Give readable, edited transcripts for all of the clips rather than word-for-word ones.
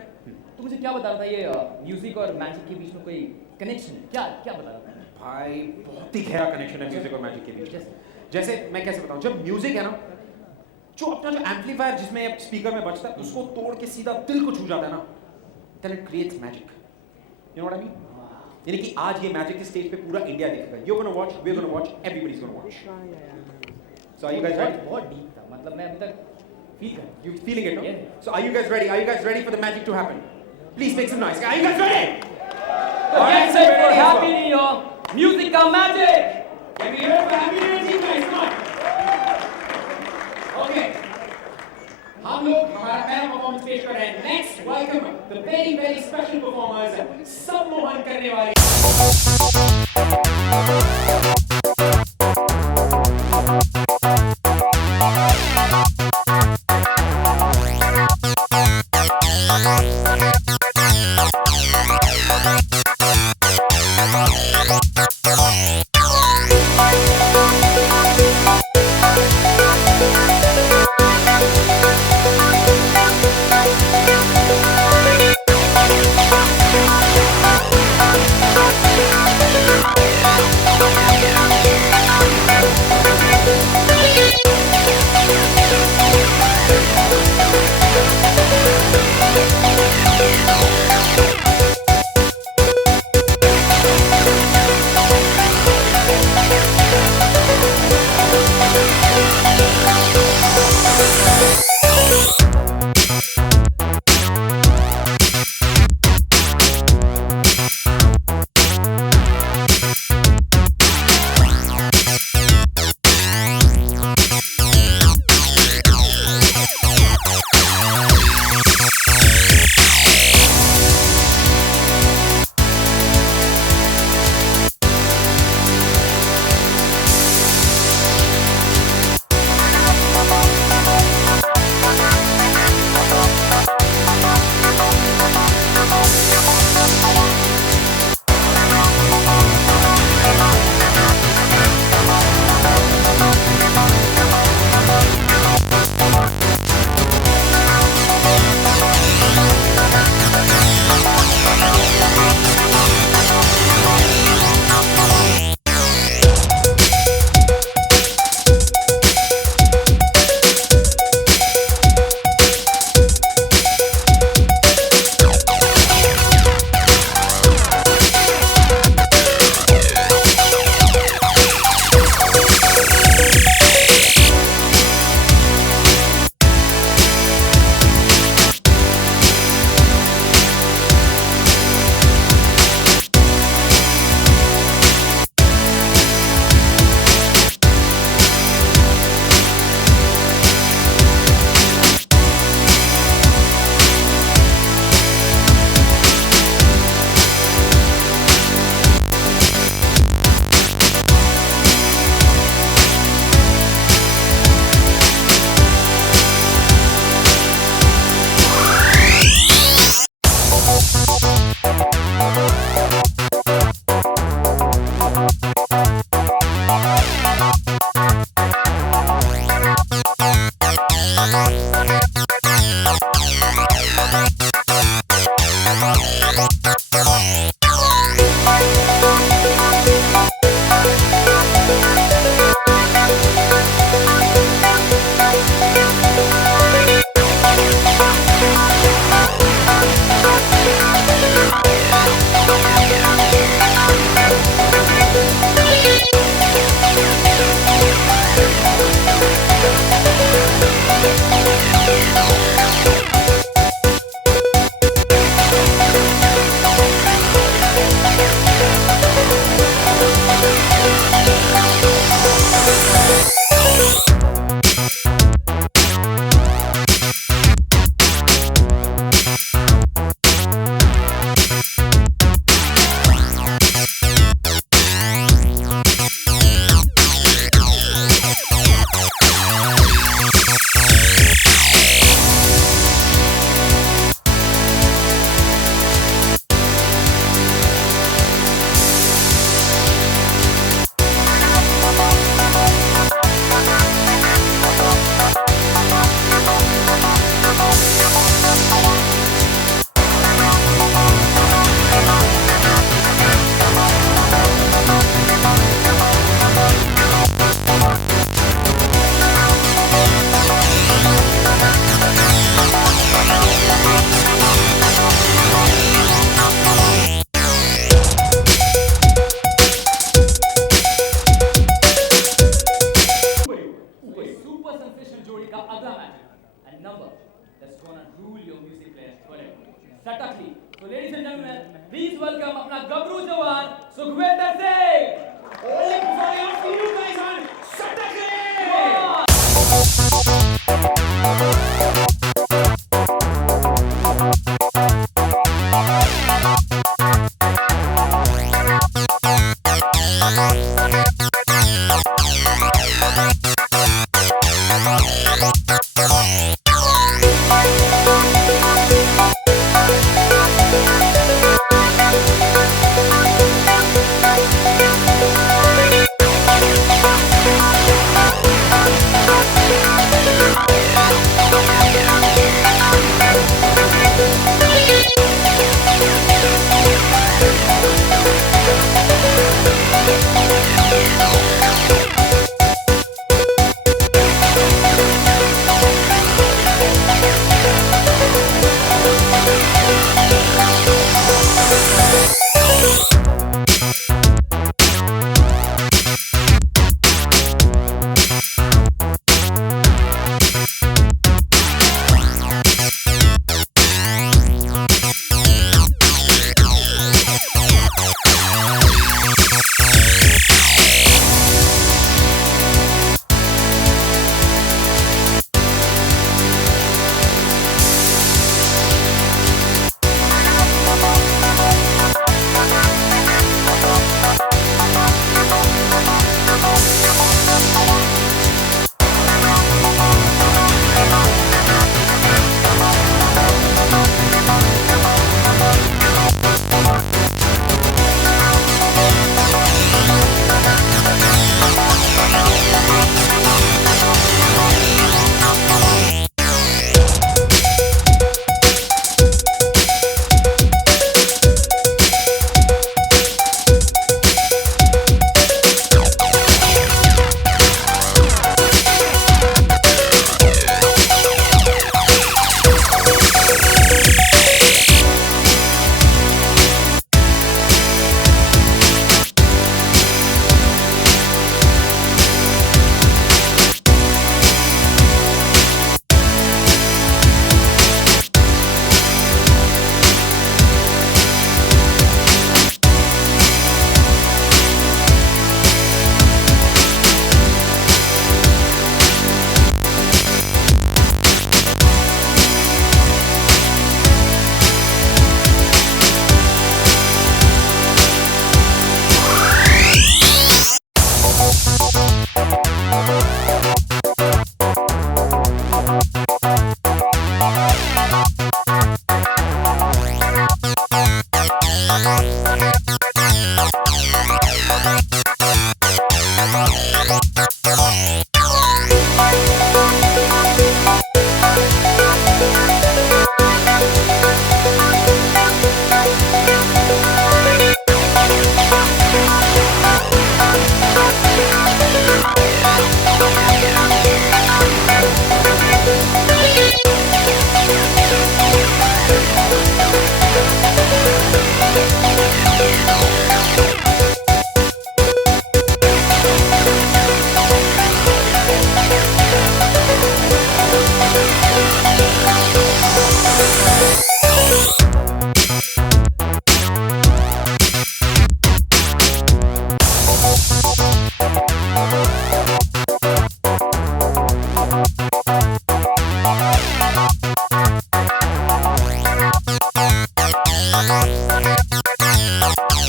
तो मुझे क्या बता रहा था ये म्यूजिक और मैजिक के बीच में कोई कनेक्शन है? क्या क्या बता रहा था? भाई बहुत ही गहरा कनेक्शन है म्यूजिक और मैजिक के बीच। जैसे? जैसे मैं कैसे बताऊं, जब म्यूजिक है ना, जो अपना जो एम्पलीफायर जिसमें स्पीकर में बजता है उसको तोड़ के सीधा दिल को छू जाता है ना, then it creates magic. You know what I mean? यानी कि आज ये मैजिक के स्टेज पे पूरा इंडिया देखेगा। You gonna watch, we are gonna watch, everybody is gonna watch. So are you guys ready? बहुत डीप था, मतलब मैं अभी तक फील कर You feeling it, no? Yeah. So are you guys ready? Are you guys ready for the magic to happen? Please make some noise. Are you guys ready? Get set for Happy New Year! Music का magic! Can we hear it for Happy New Year, guys? Come on. Okay. हम लोग हमारा पहला performance पेश कर रहे हैं. Next, welcome the very very special performers. सम्मोहन करने वाले. Satakli. So ladies and gentlemen, please welcome अपना गबरू जवान Sukhvinder Singh. Oh, before I ask you guys on Saturday!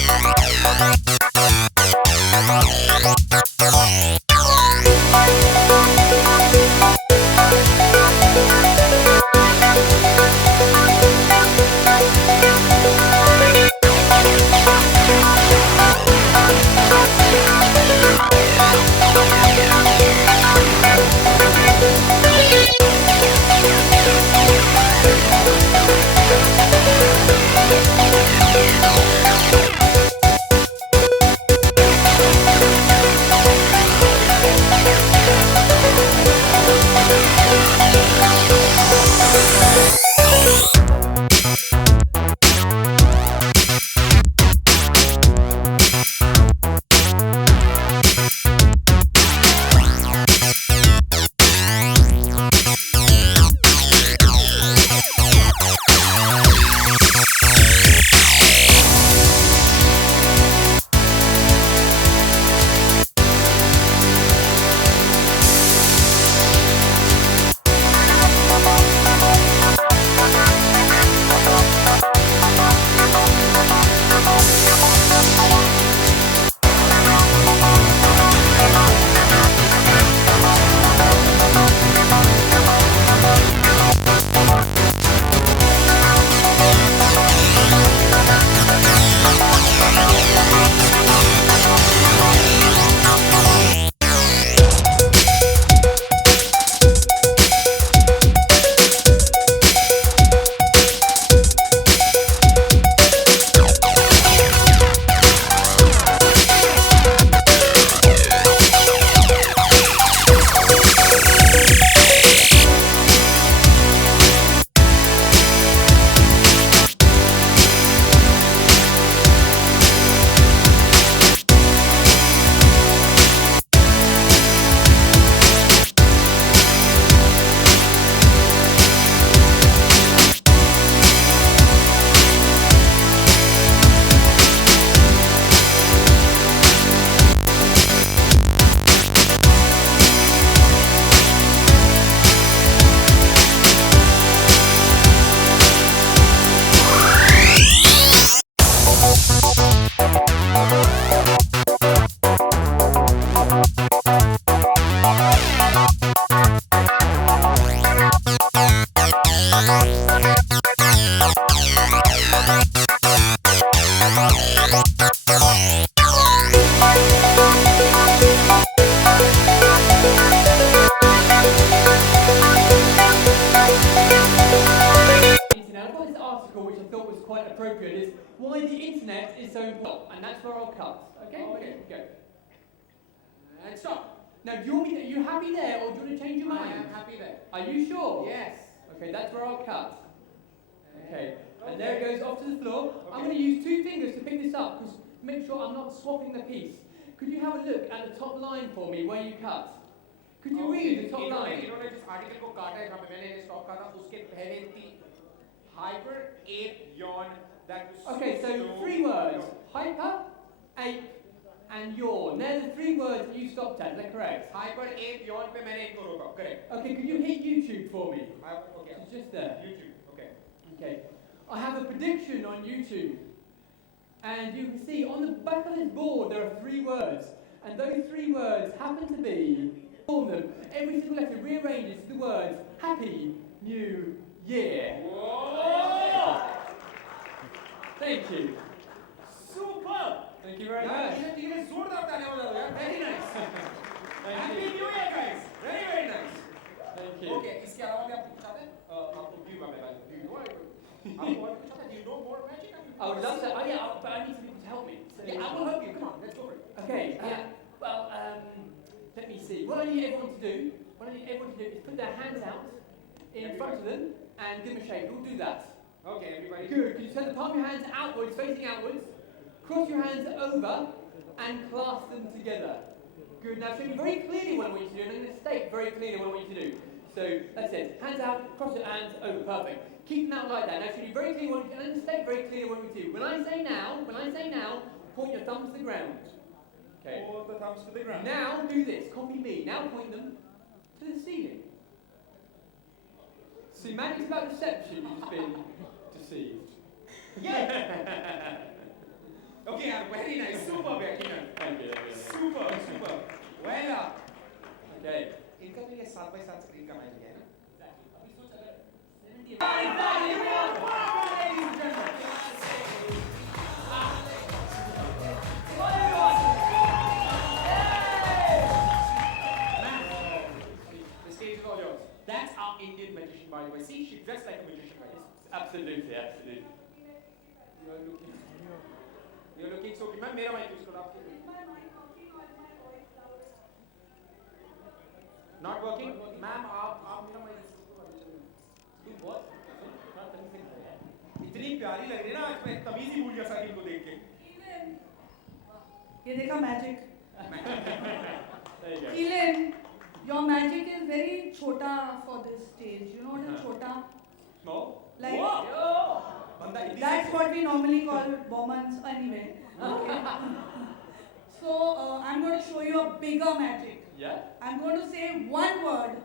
Bye. article which I thought was quite appropriate is why the internet is so important, and that's where I'll cut. Okay? Okay, go. And stop. Now, do you want me? Are you happy there, or do you want to change your mind? I am happy there. Are you sure? Yes. Okay, that's where I'll cut. Okay, and there it goes off to the floor. I'm going to use 2 fingers to pick this up, because make sure I'm not swapping the piece. Could you have a look at the top line for me where you cut? Could you read the top line? इन्होंने जिस article को काटा है जहाँ पे मैंने stop कहा था उसके पहले थी hyper, ape, yawn, that was Okay, so 3 words. Hyper, ape, and yawn. They're the 3 words that you stopped at, is that correct? hyper, ape, yawn पे मैंने इनको रोका. Correct. Okay, could you hit YouTube for me? Okay. It's just there. YouTube. Okay. Okay. I have a prediction on YouTube. And you can see on the back of this board there are 3 words. And those 3 words happen to be, all of them, every single letter rearranges to the words Happy New Year. Whoa! Thank you. Super. Thank you very यार much. ये जोरदार तालियां बजा दो यार. Very nice. Thank Happy you. New Year, guys. Very very nice. Thank you. Okay. इसके अलावा भी आप कुछ चाहते हैं? आपको do you आपको और कुछ चाहते हैं? Do you know more magic? I would love to. Oh yeah, but I need some people to help me. So, Yeah, I will help you. Come on, let's go for it. Okay. Yeah. Well, let me see. What I need everyone to do. What I need everyone to do is put their hands out in front of them and give them a shake. Who'll do that? Okay, everybody. Good. Can you turn the palm of your hands outwards, facing outwards? Cross your hands over and clasp them together. Good. Now show me very clearly what I want you to do, and I'm going to state very clearly what I want you to do. So that's it. Hands out, cross your hands over. Perfect. Keep them out like that. Now show me very clearly what, and then state very clearly what we do. When I say now, point your thumbs to the ground. Okay. Hold the thumbs to the ground. Now do this. Copy me. Now point them to the ceiling. Semantics about deception. You've been deceived. Yeah. Okay, very nice. Super, Becky. Thank you. Super, super. Well, Okay. इनका तो ये 7x7 screen का match है ना? The stage is all yours. That's our Indian magician, by the way. See, she dressed like a magician, right? Absolutely, absolutely. You're looking so good. Ma'am, मेरा mic use करो आपके. Not working? Ma'am, आप मेरा mic use करो. Do what? इतनी प्यारी लग रही है ना आज मैं तमीज ही भूल गया साकिब को देख के. ये देखा magic. There you go. Keelan, your magic is very chota for this stage. You know what is chota? Small? Like Whoa! बंदा Hindi that's what we normally call Bowmans anyway. Okay. So I'm going to show you a bigger magic. Yeah? I'm going to say one word,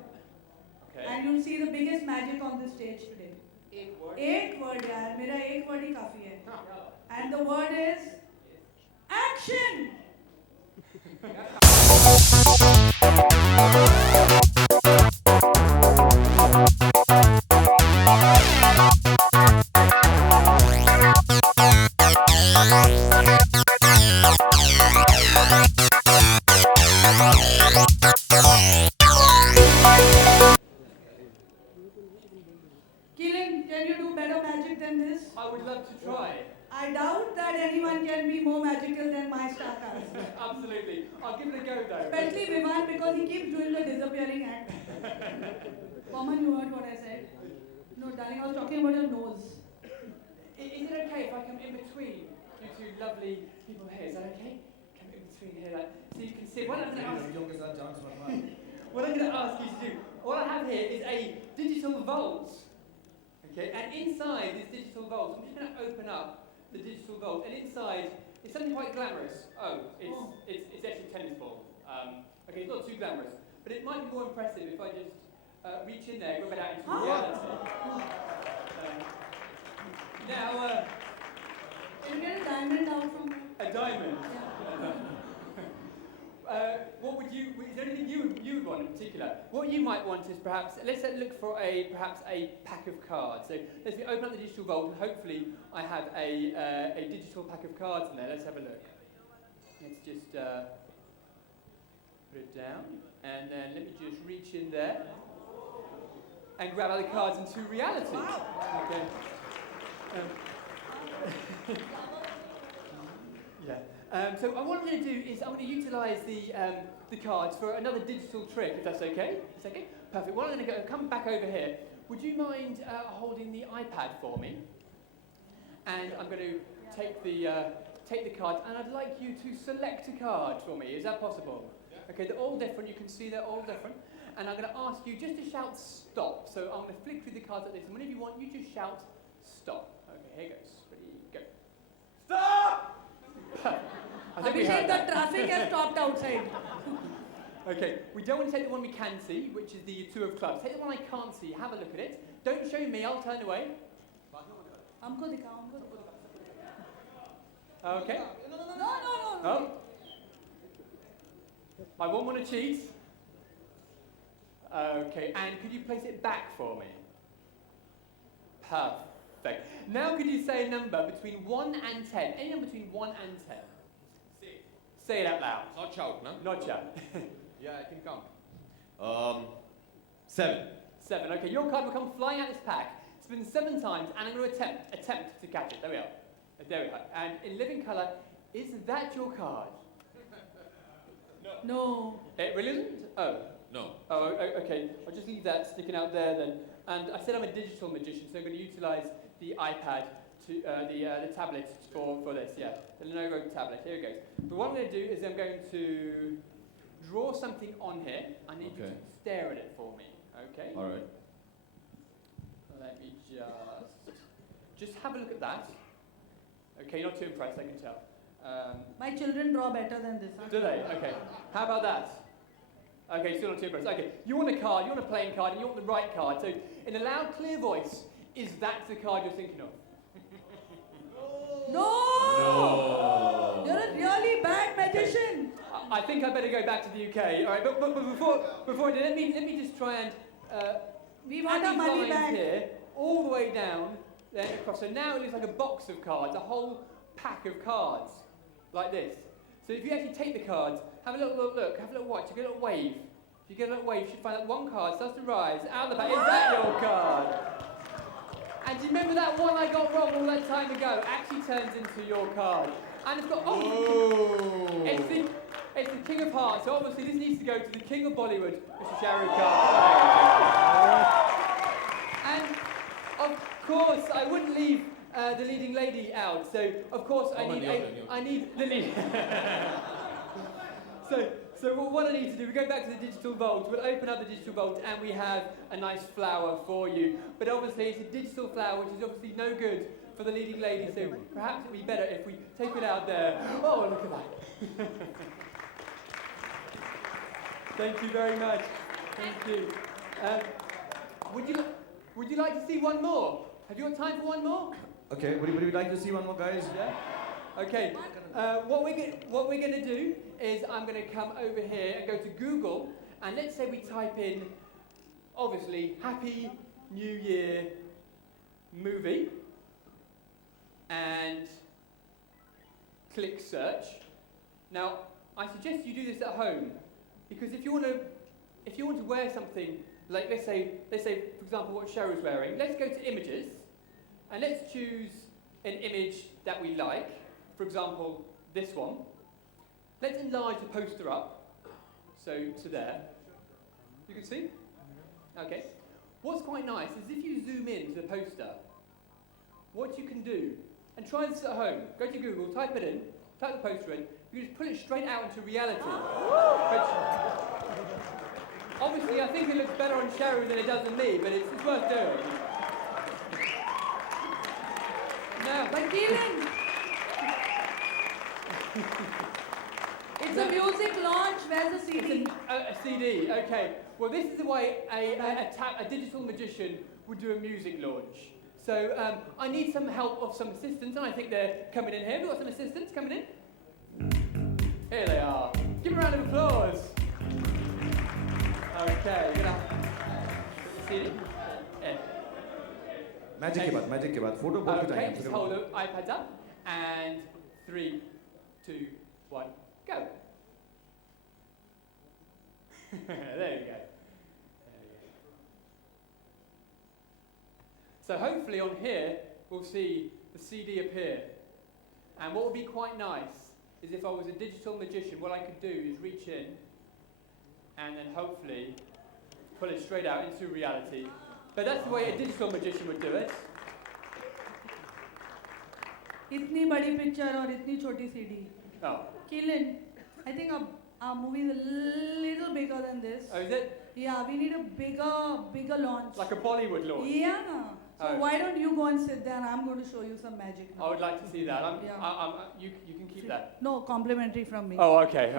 Okay. and you'll see the biggest magic on this stage today. एक word. एक word यार, मेरा एक word ही काफी है. हाँ. And the word is action. Keelan, can you do better magic than this? I would love to try. I doubt that anyone can be more magical than my star cast. Absolutely. I'll give it a go though. Especially Vivan because he keeps doing the disappearing act. Common, you heard what I said? No, darling, I was talking about your nose. Is it okay if I come in between you 2 lovely people here? Is that okay? Come in between here, like, so you can see. What I'm going to ask you to do, what I have here is a digital vault. Okay, and inside this digital vault, I'm just going to open up the digital vault, and inside is something quite glamorous. Oh, it's actually a tennis ball. Okay, it's not too glamorous, but it might be more impressive if I just reach in there, go back out into reality. Now, Can you get a diamond out from there? a diamond. Yeah. What would you? Is there anything you would want in particular? What you might want is perhaps let's look for perhaps a pack of cards. So let's open up the digital vault, and hopefully I have a digital pack of cards in there. Let's have a look. Let's just put it down, and then let me just reach in there and grab other cards into reality. Wow. Okay. So what I'm going to do is I'm going to utilise the cards for another digital trick, if that's okay. Is that okay? Perfect. What I'm going to go, come back over here. Would you mind holding the iPad for me? And I'm going to take the card, and I'd like you to select a card for me. Is that possible? Yeah. Okay, they're all different. You can see they're all different. And I'm going to ask you just to shout stop. So I'm going to flick through the cards like this, and whenever you want, you just shout stop. Okay, here goes. Ready, go. Stop! I think we Abhishek, heard that. the traffic has stopped outside. Okay, we don't want to take the one we can see, which is the two of clubs. Take the one I can't see. Have a look at it. Don't show me. I'll turn away. हमको दिखाओ, हमको दिखाओ. Okay. No. Oh. I won't want to cheat. Okay, and could you place it back for me? Perfect. Now could you say a number between 1 and 10? Any number between 1 and 10? Say it out loud. Not shout, no? Not shout. Yeah, I can count. 7. 7. Okay, your card will come flying out this pack. Spin 7 times, and I'm going to attempt to catch it. There we are. There we are. And in living colour, is that your card? No. It really isn't? Oh. No. Oh, okay. I'll just leave that sticking out there then. And I said I'm a digital magician, so I'm going to utilise the iPad, to the tablet for this, yeah. The Lenovo tablet. Here it goes. But what I'm going to do is I'm going to draw something on here. I need you to stare at it for me, okay? All right. Let me just have a look at that. Okay, you're not too impressed, I can tell. My children draw better than this. Huh? Do they? Okay. How about that? Okay, still not too impressed. Okay, you want a card, you want a playing card, and you want the right card. So, in a loud, clear voice, is that the card you're thinking of? No! You're a really bad magician. I think I better go back to the UK. All right, but before I do, let me just try and We want our add these money lines back. here, all the way down, then across. So now it looks like a box of cards, a whole pack of cards, like this. So if you actually take the cards, have a little look, have a little watch, you get a little wave. If you get a little wave, you should find that one card starts to rise out of the pack. Is that your card? And do you remember that one I got wrong all that time ago? Actually turns into your card. And it's got, it's the King of Hearts. So obviously this needs to go to the King of Bollywood, Mr. Shah Rukh Khan. And of course, I wouldn't leave the leading lady out. So of course I need the lead. So what I need to do, we go back to the digital vault, we'll open up the digital vault and we have a nice flower for you. But obviously it's a digital flower which is obviously no good for the leading lady, so perhaps it would be better if we take it out there. Oh, look at that. Thank you very much. Thank you. Would you like to see one more? Have you got time for one more? Okay, would you like to see one more, guys? Yeah? Okay. What we're going to do is I'm going to come over here and go to Google, and let's say we type in, obviously, Happy New Year movie, and click search. Now, I suggest you do this at home, because if you want to wear something like, let's say for example what Cheryl's wearing, let's go to images, and let's choose an image that we like. For example, this one. Let's enlarge the poster up, so to there. You can see? Okay. What's quite nice is if you zoom in to the poster, what you can do, and try this at home, go to Google, type it in, type the poster in, you can just pull it straight out into reality. Which, obviously, I think it looks better on Cheryl than it does on me, but it's worth doing. Now, But Keelan, it's a music launch. Where's the CD? A CD, okay. Well, this is the way a digital magician would do a music launch. So I need some help of some assistants, and I think they're coming in here. We've got some assistants coming in. Here they are. Give them a round of applause. Okay, you're gonna put the CD in. Magic के बाद photo बहुत कुछ Okay, just hold the iPads up, and 3, 2, 1, go. There you go. So hopefully on here, we'll see the CD appear. And what would be quite nice is if I was a digital magician, what I could do is reach in and then hopefully pull it straight out into reality. But that's the way a digital magician would do it. इतनी बड़ी picture और इतनी छोटी CD. Oh. Keelan, I think our movie is a little bigger than this. Oh, is it? Yeah, we need a bigger launch. Like a Bollywood launch? Yeah. So Oh. why don't you go and sit there and I'm going to show you some magic now. I would like to see that. Yeah. You can keep that. No, complimentary from me. Oh, okay.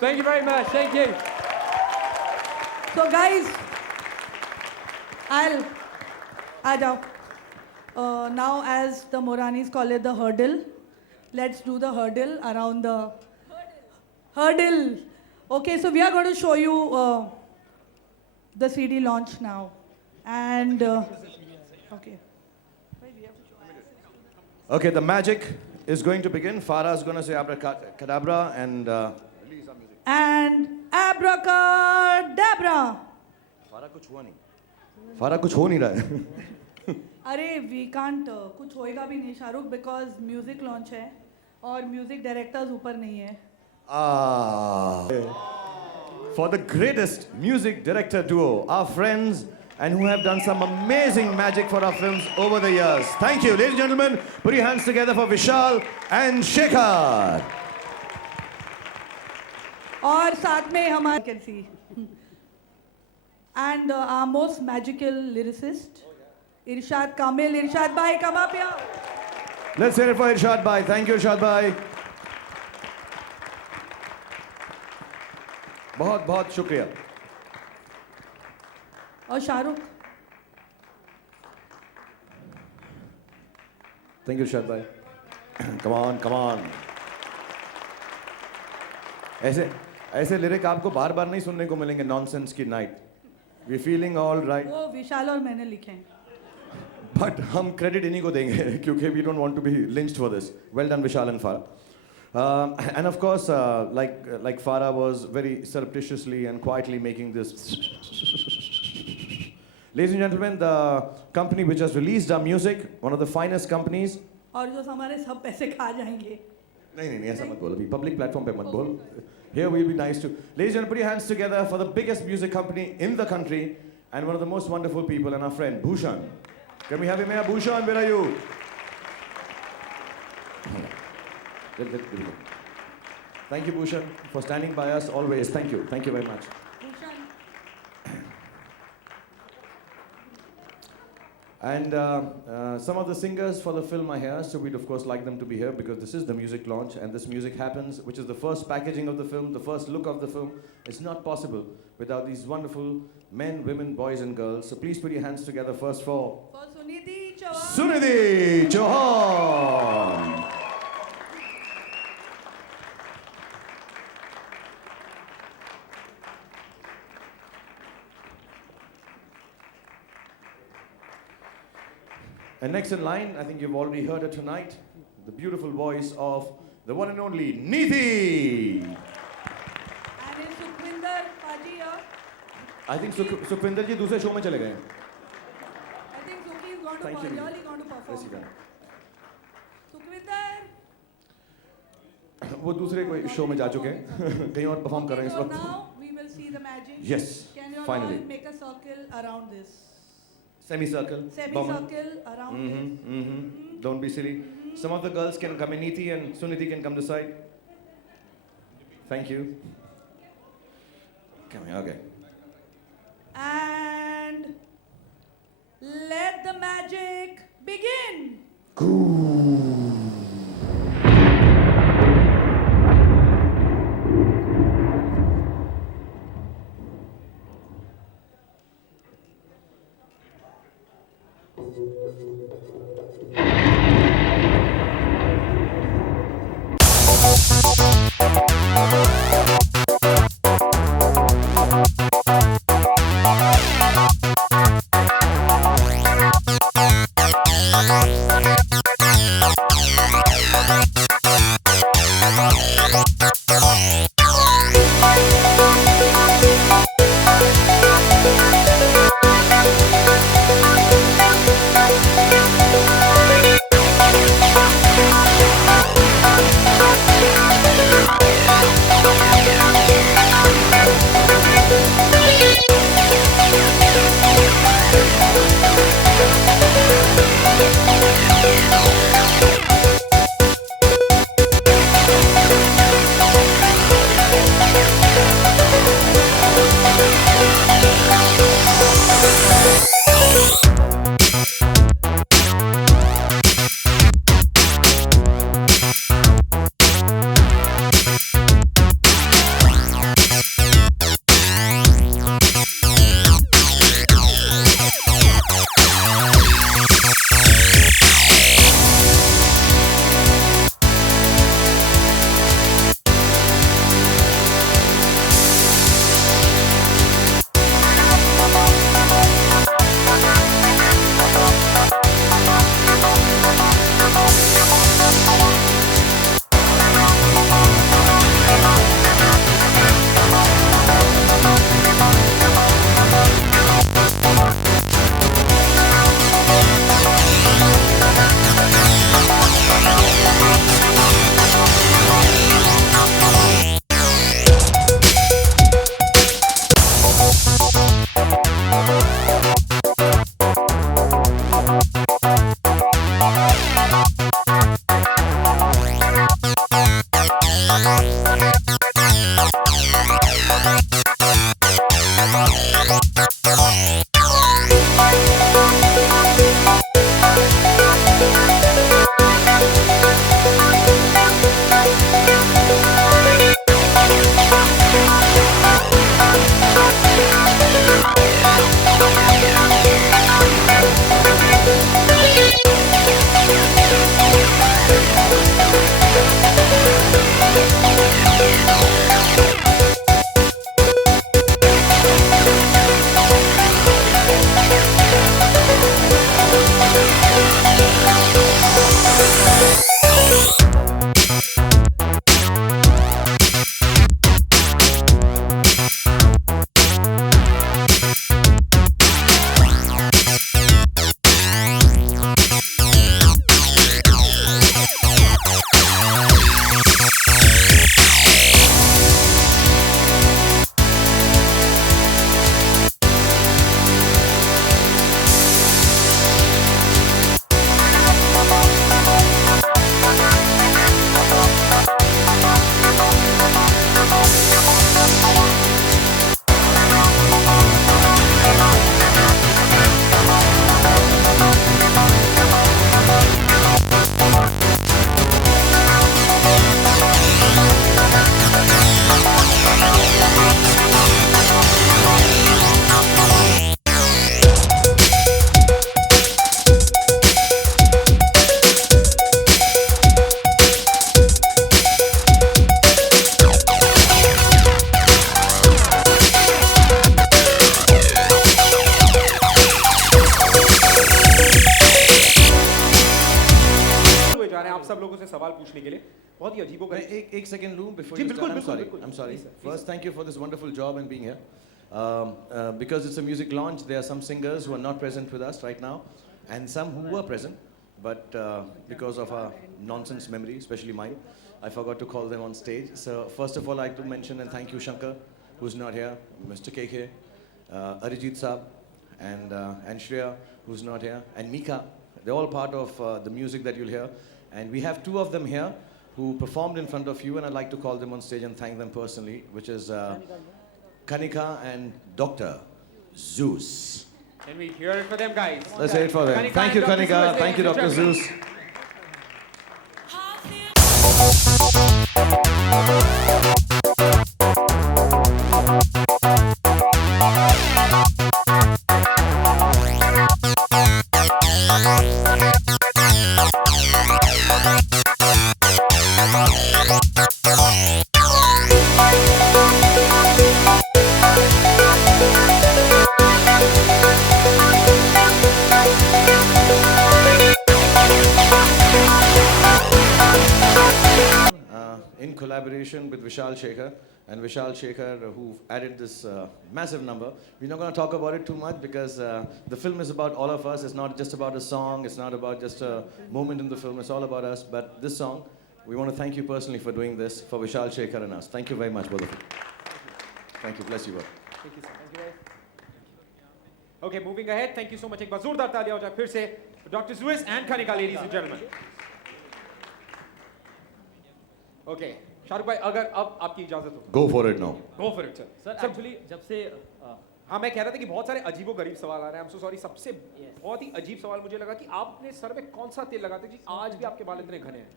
Thank you very much. Thank you. So guys, Aajao. Now as the Moranis call it the hurdle, let's do the hurdle around the hurdle. Okay, so we are going to show you the CD launch now. And, okay. Okay, the magic is going to begin. Farah is going to say abracadabra and release our music. And abracadabra. Farah कुछ हुआ नहीं. Farah कुछ हो नहीं रहा है. अरे we can't कुछ होएगा भी नहीं शाहरुख because music launch है और music directors ऊपर नहीं है. For the greatest music director duo, our friends, and who have done some amazing magic for our films over the years. Thank you, ladies and gentlemen. Put your hands together for Vishal and Shekhar. और साथ में हमारे can see. And our most magical lyricist, Irshad Kamil. Irshad bhai, come up here. Let's hear it for Irshad Bhai. Thank you, Irshad Bhai. बहुत बहुत शुक्रिया. और Shahrukh. Thank you, Irshad Bhai. Come on, come on. ऐसे lyric आपको बार बार नहीं सुनने को मिलेंगे. Nonsense की night. We're feeling all right. वो विशाल और मैंने लिखे हैं. But हम credit इन्हीं को देंगे क्योंकि we don't want to be lynched for this. Well done, Vishal and Farah. And of course, like Farah was very surreptitiously and quietly making this. Ladies and gentlemen, the company which has released our music, one of the finest companies. और जो हमारे सब पैसे खा जाएंगे. नहीं ऐसा मत बोलो अभी public platform पे मत बोल. Here we'll be nice to. Ladies and gentlemen, put your hands together for the biggest music company in the country and one of the most wonderful people and our friend Bhushan. Can we have him here? Bhushan, where are you? Thank you, Bhushan, for standing by us always. Thank you. Thank you very much. Bhushan. And some of the singers for the film are here, so we'd of course like them to be here because this is the music launch and this music happens, which is the first packaging of the film, the first look of the film. It's not possible without these wonderful men, women, boys and girls. So please put your hands together first for Sunidhi Chauhan. Sunidhi Chauhan. And next in line, I think you've already heard it tonight, the beautiful voice of the one and only Neethi. And is Sukhvinder Paji here? I think Sukhvinder ji दूसरे show में चले गए. I think Sukhi is going to Thank you. really going to perform. Yes, you can. Sukhvinder. वो दूसरे कोई show में जा चुके हैं. कहीं और perform कर रहे हैं इस So वक्त. now we will see the magic. Yes, Can you finally. all make a circle around this? Semicircle. Semicircle around this. Don't be silly. Some of the girls can come in. Neethi and Sunidhi can come this side. Thank you. Come here, okay. And let the magic begin. सवाल पूछने के लिए बहुत ही अजीबो का एक second लूं before ji, you बिल्कुल, start. I'm बिल्कुल, sorry. बिल्कुल. I'm sorry. Please, sir. First, thank you for this wonderful job and being here. Because it's a music launch, there are some singers who are not present with us right now, and some who were present, but because of our nonsense memory, especially mine, I forgot to call them on stage. So first of all, I'd like to mention and thank you, Shankar, who's not here, Mr. KK, Arijit Saab, and Shreya, who's not here, and Mika. They're all part of the music that you'll hear. And we have two of them here who performed in front of you, and I'd like to call them on stage and thank them personally, which is Kanika and Dr. Zeus. Can we hear it for them, guys? Let's hear it for them. Kanika Thank you, and Dr. Kanika. Zeus, Thank you, ladies Dr. and Zeus. In collaboration with Vishal Shekhar, and Vishal Shekhar who added this massive number. We're not going to talk about it too much because the film is about all of us. It's not just about a song. It's not about just a moment in the film. It's all about us. But this song, we want to thank you personally for doing this, for Vishal Shekhar and us. Thank you very much, both of you. Thank you. Bless you both. Thank you, sir. Thank you, guys. Okay, moving ahead. Thank you so much. एक बार जोरदार तालियां हो जाए फिर से Dr. Suez and Kanika, ladies and gentlemen. Okay, Shahrukh भाई अगर अब आपकी इजाजत हो Go for it now. go for it sir. Sir actually जब से हाँ मैं कह रहा था कि बहुत सारे अजीबो गरीब सवाल आ रहे हैं। I'm so sorry, सबसे बहुत ही अजीब सवाल मुझे लगा कि आप अपने सर में कौन सा तेल लगाते जी आज भी आपके बाल इतने घने हैं।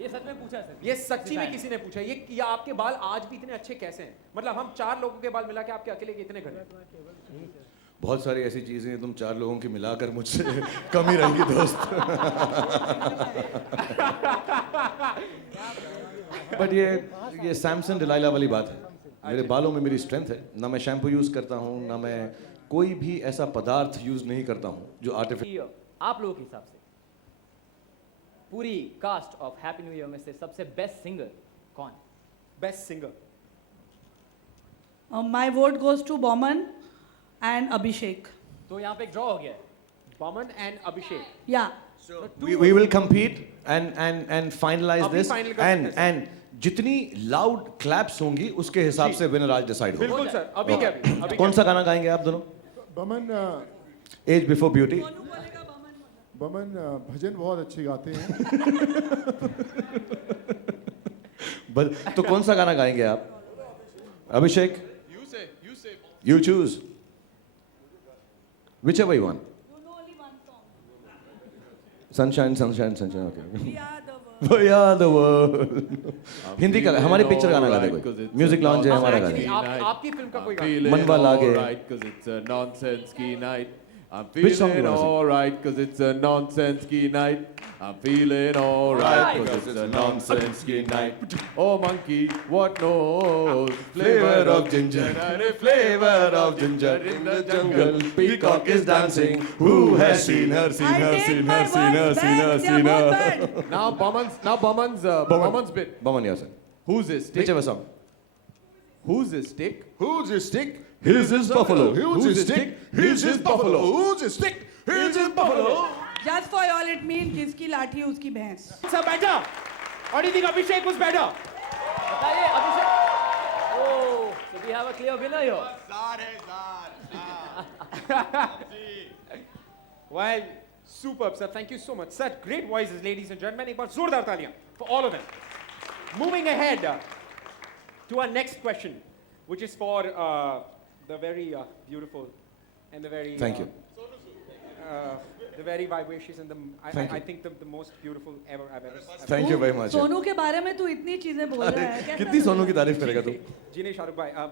ये सच में पूछा है सर, ये सच्ची में किसी ने पूछा ये आपके बाल आज भी इतने अच्छे कैसे हैं? मतलब हम 4 लोगों के बाल मिला के आपके अकेले के इतने घने हैं। बहुत सारी ऐसी चीजें हैं तुम 4 लोगों की मिलाकर मुझसे कम ही रहेंगी दोस्त। बट ये सैमसन डिलाइला वाली बात है। मेरे बालों में मेरी स्ट्रेंथ है। ना मैं शैम्पू यूज करता हूँ, ना मैं कोई भी ऐसा पदार्थ यूज नहीं करता हूँ जो आर्टिफिशियल। कि आप लोगों के हिसाब से पूरी cast of Happy New Year में से सबसे बेस्ट सिंगर कौन? Best singer My vote goes to Boman and Abhishek. तो यहाँ पे एक ड्रॉ हो गया है। Boman and Abhishek. Yeah. We will compete and finalize अभी this final कर and सकते हैं, and जितनी लाउड क्लैप्स होंगी उसके हिसाब से विनर आज डिसाइड होगा। बिल्कुल सर, अभी क्या अभी कौन सा गाना गाएंगे आप दोनों? Boman as before beauty. Boman भजन बहुत अच्छे गाते हैं। तो कौन सा गाना गाएंगे आप? अभिषेक? You choose. Whichever you want. You know only one song. Sunshine, sunshine, sunshine. Okay. We are the world. We are the world. Hindi का हमारी पिक्चर गाना गा दे कोई। म्यूजिक लॉन्च है हमारा Actually, गाना। आपकी फिल्म का कोई गाना मनवा लागे। Right, cause it's a nonsense key night. I'm Which song feeling you wanna sing? alright, cause it's a nonsense key night. I'm feeling alright, cause it's a nonsense key night. Oh monkey, what knows? Flavor of ginger, flavor of ginger in the jungle. Peacock is dancing. Who has seen her? Seen I her? take Seen my her? Seen her? words Seen her? back. They are Seen both her? bad. Bumman's bit. Baman, yes sir. Who's his stick? Whichever song. Who's his stick? Who's his stick? His is buffalo. Who's his stick? His is buffalo. Who's his stick? His is buffalo. Just for all it means, जिसकी लाठी उसकी भैंस. Sir, better. Or do you think Abhishek was better? बताइए अभिषेक। Oh, so we have a clear winner here. Well, superb, sir. Thank you so much. Such great voices, ladies and gentlemen. एक बार जोरदार तालियां for all of them. Moving ahead to our next question, which is for the very beautiful and the very Thank you. The very vivacious and Thank I you. think the most beautiful ever I've ever. Thank you very much. Sonu के बारे में तू इतनी चीजें बोल रहा है. कैसा कितनी सोनू की तारीफ करेगा तू? जी नहीं शाहरुख भाई अब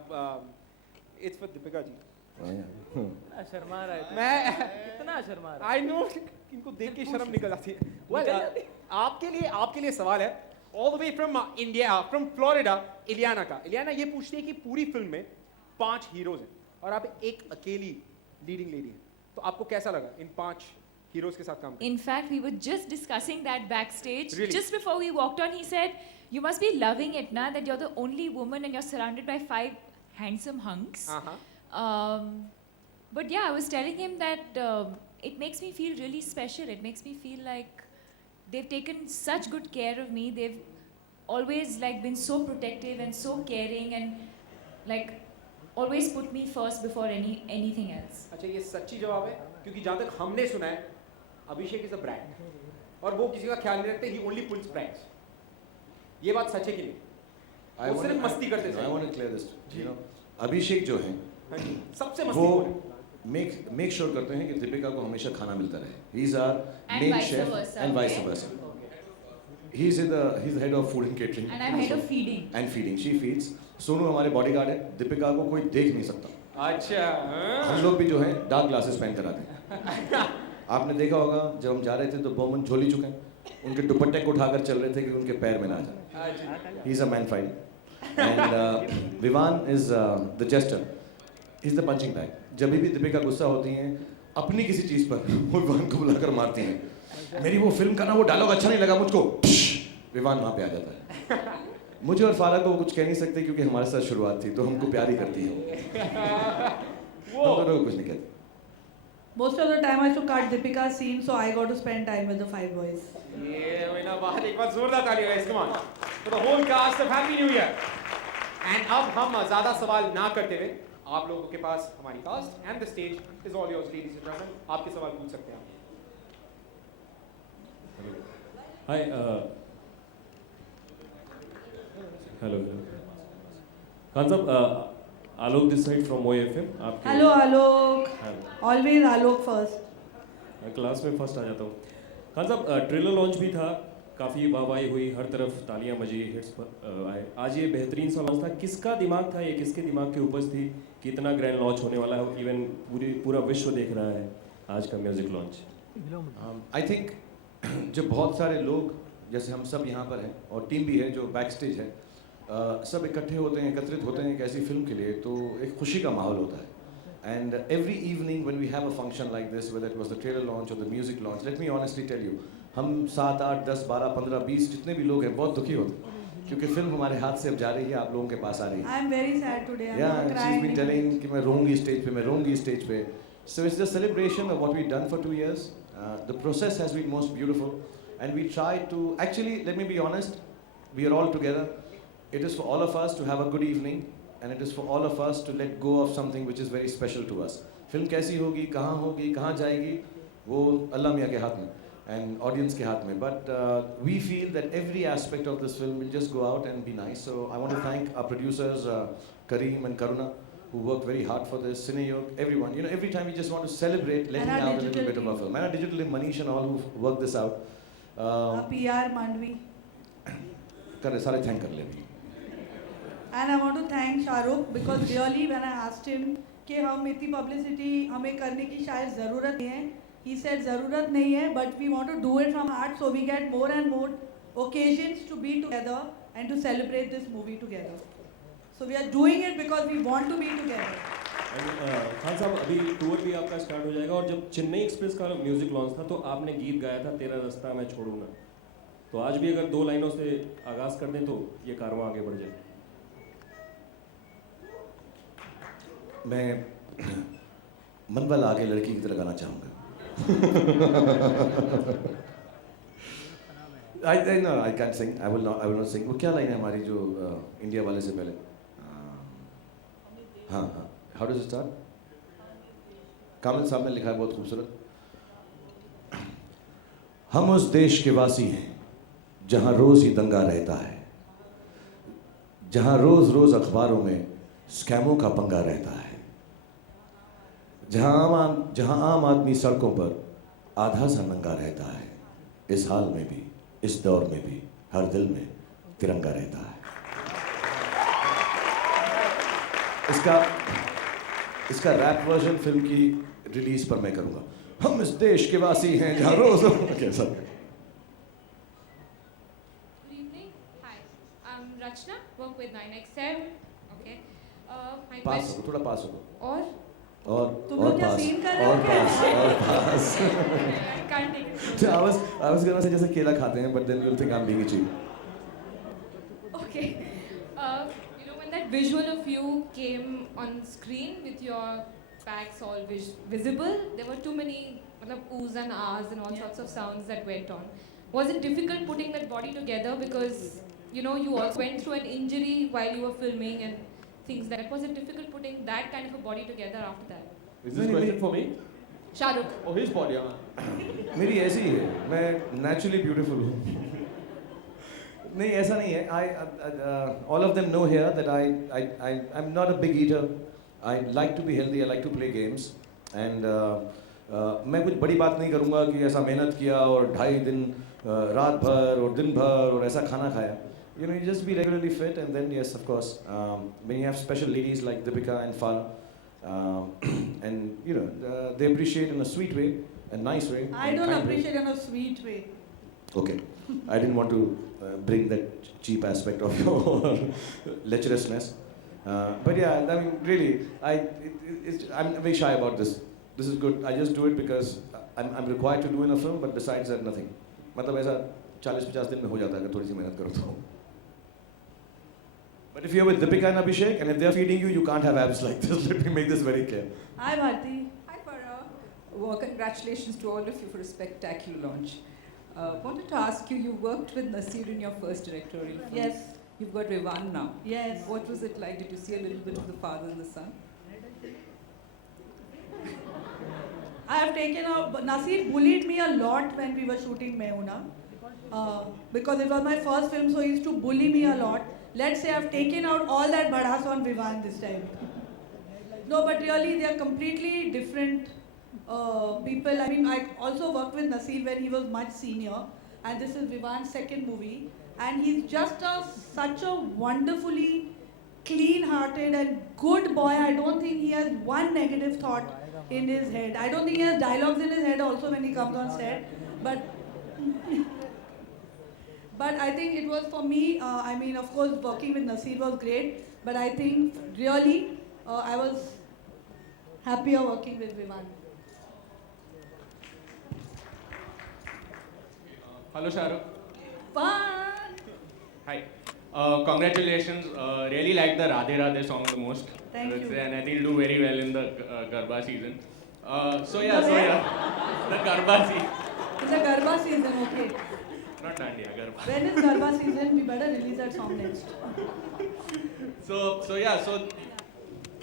it's for Deepika ji. कितना शर्मा रहा है। मैं कितना शर्मा रहा है। I know इनको देख के शर्म निकल आती है। Well, आपके लिए सवाल है all the way from India, from Florida, Ileana का। इलियाना ये पूछती है कि पूरी फिल्म में 5 हीरोज हैं और आप एक अकेली लीडिंग लेडी हैं, तो आपको कैसा लगा इन 5 हीरोज के साथ काम करके? In fact, we were just discussing that backstage. Really? Just before we walked on, he said, "You must be loving it, na, that you're the only woman and you're surrounded by 5 handsome hunks." Uh-huh. But yeah, I was telling him that it makes me feel really special. It makes me feel like they've taken such good care of me. They've always like been so protective and so caring and like always put me first before anything else. अच्छा ये सच्ची जवाब है क्योंकि जहाँ तक हमने सुना है अभिषेक इज अ ब्रैट और वो किसी का ख्याल नहीं रखते ही ओनली पुल्स प्रैंक्स। ये बात सच है कि नहीं? वो सिर्फ मस्ती करते थे। I want to clear this. You know, अभिषेक जो हैं हाँ जी, सबसे वो मस्ती make sure करते हैं कि दीपिका को हमेशा खाना मिलता रहे. He's our And main vice chef versa, and vice okay? versa. He's the head of food and catering. And I'm head of feeding. And feeding. She feeds. Sonu हमारे बॉडीगार्ड है. दीपिका को कोई देख नहीं सकता. अच्छा हम लोग भी जो हैं डार्क ग्लासेस पहन कर आते हैं. आपने देखा होगा जब हम जा रहे थे तो बोमन झोली चुके हैं. उनके दुपट्टे को उठाकर चल रहे थे कि उनके पैर में ना जाए. He's a man fighter. And Vivan is the jester. He's the punching bag. जब भी दीपिका गुस्सा होती हैं अपनी किसी चीज पर वो विवान को बुलाकर मारती हैं. मेरी वो फिल्म का ना वो डायलॉग अच्छा नहीं लगा मुझको. विवान वहाँ पे आ जाता है. मुझे और फारा को कुछ कह नहीं सकते क्योंकि हमारे साथ शुरुआत थी तो हमको प्यार ही करती है. हम दोनों को कुछ नहीं कहते. Most of the time I used to cut Deepika's scene, so I got to spend time with the 5 boys. ये महीना बाद एक बार जोरदार ताली guys come on for the whole cast of Happy New Year. And अब हम ज्यादा सवाल ना करते हुए आप लोगों के पास हमारी cast and the stage is all yours ladies and gentleman. आपके सवाल पूछ सकते हैं आप. Hi. Hello. Khan साहब, Alok this side from OFM. आपके Hello, Alok. Hello. Always Alok first. मैं क्लास में फर्स्ट आ जाता हूँ. खान साहब, ट्रेलर लॉन्च भी था, काफ़ी वाहवाही हुई, हर तरफ तालियां बजी, हिट्स आए. आज ये बेहतरीन सा लॉन्च था. किसका दिमाग था ये, किसके दिमाग की उपज थी कि इतना ग्रैंड लॉन्च होने वाला है? इवन पूरा विश्व देख रहा है आज का म्यूजिक लॉन्च. आई थिंक जब बहुत सारे लोग जैसे हम सब यहाँ पर हैं और टीम भी है जो बैक स्टेज है, सब इकट्ठे होते हैं, एकत्रित होते हैं एक ऐसी फिल्म के लिए, तो एक खुशी का माहौल होता है. And every evening when we have a function like this, whether it was the trailer launch or the music launch, let me honestly tell you, हम 7, 8, 10, 12, 15, 20 जितने भी लोग हैं बहुत दुखी होते हैं क्योंकि फिल्म हमारे हाथ से अब जा रही है, आप लोगों के पास आ रही है. I am very sad today. I'm Yeah, not she's crying. been telling कि मैं रोऊंगी स्टेज पे, मैं रोऊंगी स्टेज पे. So it's the celebration of what we've done for 2 years. The process has been most beautiful, and we try to actually, let me be honest, we are all together. It is for all of us to have a good evening, and it is for all of us to let go of something which is very special to us. Film कैसी होगी, कहाँ जाएगी, वो अल्लाह मियाँ के हाथ में and audience के हाथ में. But we feel that every aspect of this film will just go out and be nice. So I want to thank our producers, Kareem and Karuna, who worked very hard for this, Cineyog, everyone. You know, every time we just want to celebrate letting And our out a little digital bit of our team. film. And our digital team, Manish and all who worked this out. PR Mandvi. करे सारे thank कर ले अभी. And I want to thank Shahrukh because really when I asked him कि हम इतनी publicity हमें करने की शायद ज़रूरत नहीं है, he said ज़रूरत नहीं है, but we want to do it from heart so we get more and more occasions to be together and to celebrate this movie together. So we are doing it because we want to be together. Khan साहब, अभी tour भी आपका start हो जाएगा और जब Chennai express का music launch था तो आपने गीत गाया था, तेरा रास्ता मैं छोड़ूंगा. तो आज भी अगर 2 लाइनों से आगाज कर दें तो ये कारवां आगे बढ़ जाए. मैं मन वाला आगे लड़की की तरह गाना चाहूँगा. I can't sing. I will not sing. वो क्या लाइन है हमारी जो इंडिया वाले से पहले? हाँ. How does it start? कामिल साहब ने लिखा है बहुत खूबसूरत. हम उस देश के वासी हैं जहाँ रोज ही दंगा रहता है, जहाँ रोज रोज अखबारों में स्कैमों का पंगा रहता है, जहाँ आम आदमी सड़कों पर आधा सा नंगा रहता है. इस हाल में भी, इस दौर में भी हर दिल में तिरंगा रहता है. इसका रैप वर्जन फिल्म की रिलीज पर मैं करूँगा. हम इस देश के वासी हैं जहाँ रोज कैसा. Good evening. Hi, I'm Rachna. Work with 9XM. Okay. My pass question. हो, थोड़ा पास हो. और तुम लोग क्या पास, सीन कर रहे हो और क्या? पास, और पास. I can't take it. I was gonna say जैसे केला खाते हैं, but then you'll think I'm being cheap. Okay. You know when that visual of you came on screen with your backs all visible, there were too many oohs and ahs and all sorts of sounds that went on. Was it difficult putting that body together because you know you also went through an injury while you were filming and things like that? Was it difficult putting that kind of a body together after that? Is this question for me? Shahrukh. Oh, his body. मेरी ऐसी ही है, मैं naturally beautiful हूँ. नहीं ऐसा नहीं है. All of them know here that I'm not a big eater. I like to be healthy. I like to play games. And मैं कुछ बड़ी बात नहीं करूँगा कि ऐसा मेहनत किया और 2.5 दिन रात भर और दिन भर और ऐसा खाना खाया. You know, you just be regularly fit, and then yes, of course, when you have special ladies like Deepika and Farah, and you know, they appreciate in a sweet way, a nice way. I and don't kind way. appreciate in a sweet way. Okay, I didn't want to bring that cheap aspect of your lecherousness, but yeah, I mean, really, I'm very shy about this. This is good. I just do it because I'm required to do in a film, but besides that, nothing. मतलब ऐसा 40-50 दिन में हो जाता है अगर थोड़ी सी मेहनत करो तो. But if you're with Deepika and Abhishek, and if they're feeding you, you can't have abs like this. Let me make this very clear. Hi Bharti. Hi Farah. Well, congratulations to all of you for a spectacular launch. Wanted to ask you, you worked with Nasir in your first directorial film. Yes. You've got Vivan now. Yes. What was it like? Did you see a little bit of the father and the son? I have taken out. Nasir bullied me a lot when we were shooting Meuna, because it was my first film, so he used to bully me a lot. Let's say I've taken out all that badass on Vivan this time. No, but really they are completely different people. I mean, I also worked with Nasir when he was much senior, and this is Vivan's second movie, and he's just such a wonderfully clean-hearted and good boy. I don't think he has one negative thought in his head. I don't think he has dialogues in his head also when he comes on set. But but I think it was for me, I mean, of course, working with Nasir was great, but I think really I was happier working with Vivan. Hello, Shahrukh. Fun! Hi. Congratulations. Really like the Radhe Radhe song the most. Thank you. And I think it'll do very well in the Garba season. So yeah, the Garba season. It's a Garba season, okay. Not Dandiya, Garba. When is Garba season? We better release that song next. So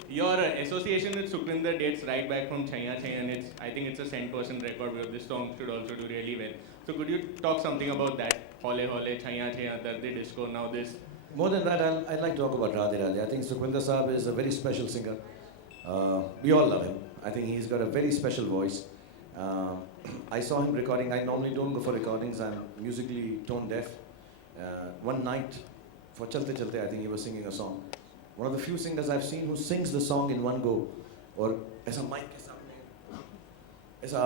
your association with Sukhvinder dates right back from Chaiya Chaiya, and I think it's a 100% record because this song should also do really well. So could you talk something about that? Hole Hole, Chaiya Chaiya, Darde Disco, now this. More than that, I'd like to talk about Radhe Radhe. I think Sukhvinder Saab is a very special singer. We all love him. I think he's got a very special voice. I saw him recording. I normally don't go for recordings. I'm musically tone deaf. One night, for Chalte Chalte, I think he was singing a song. One of the few singers I've seen who sings the song in one go. Or ऐसा mic के सामने, ऐसा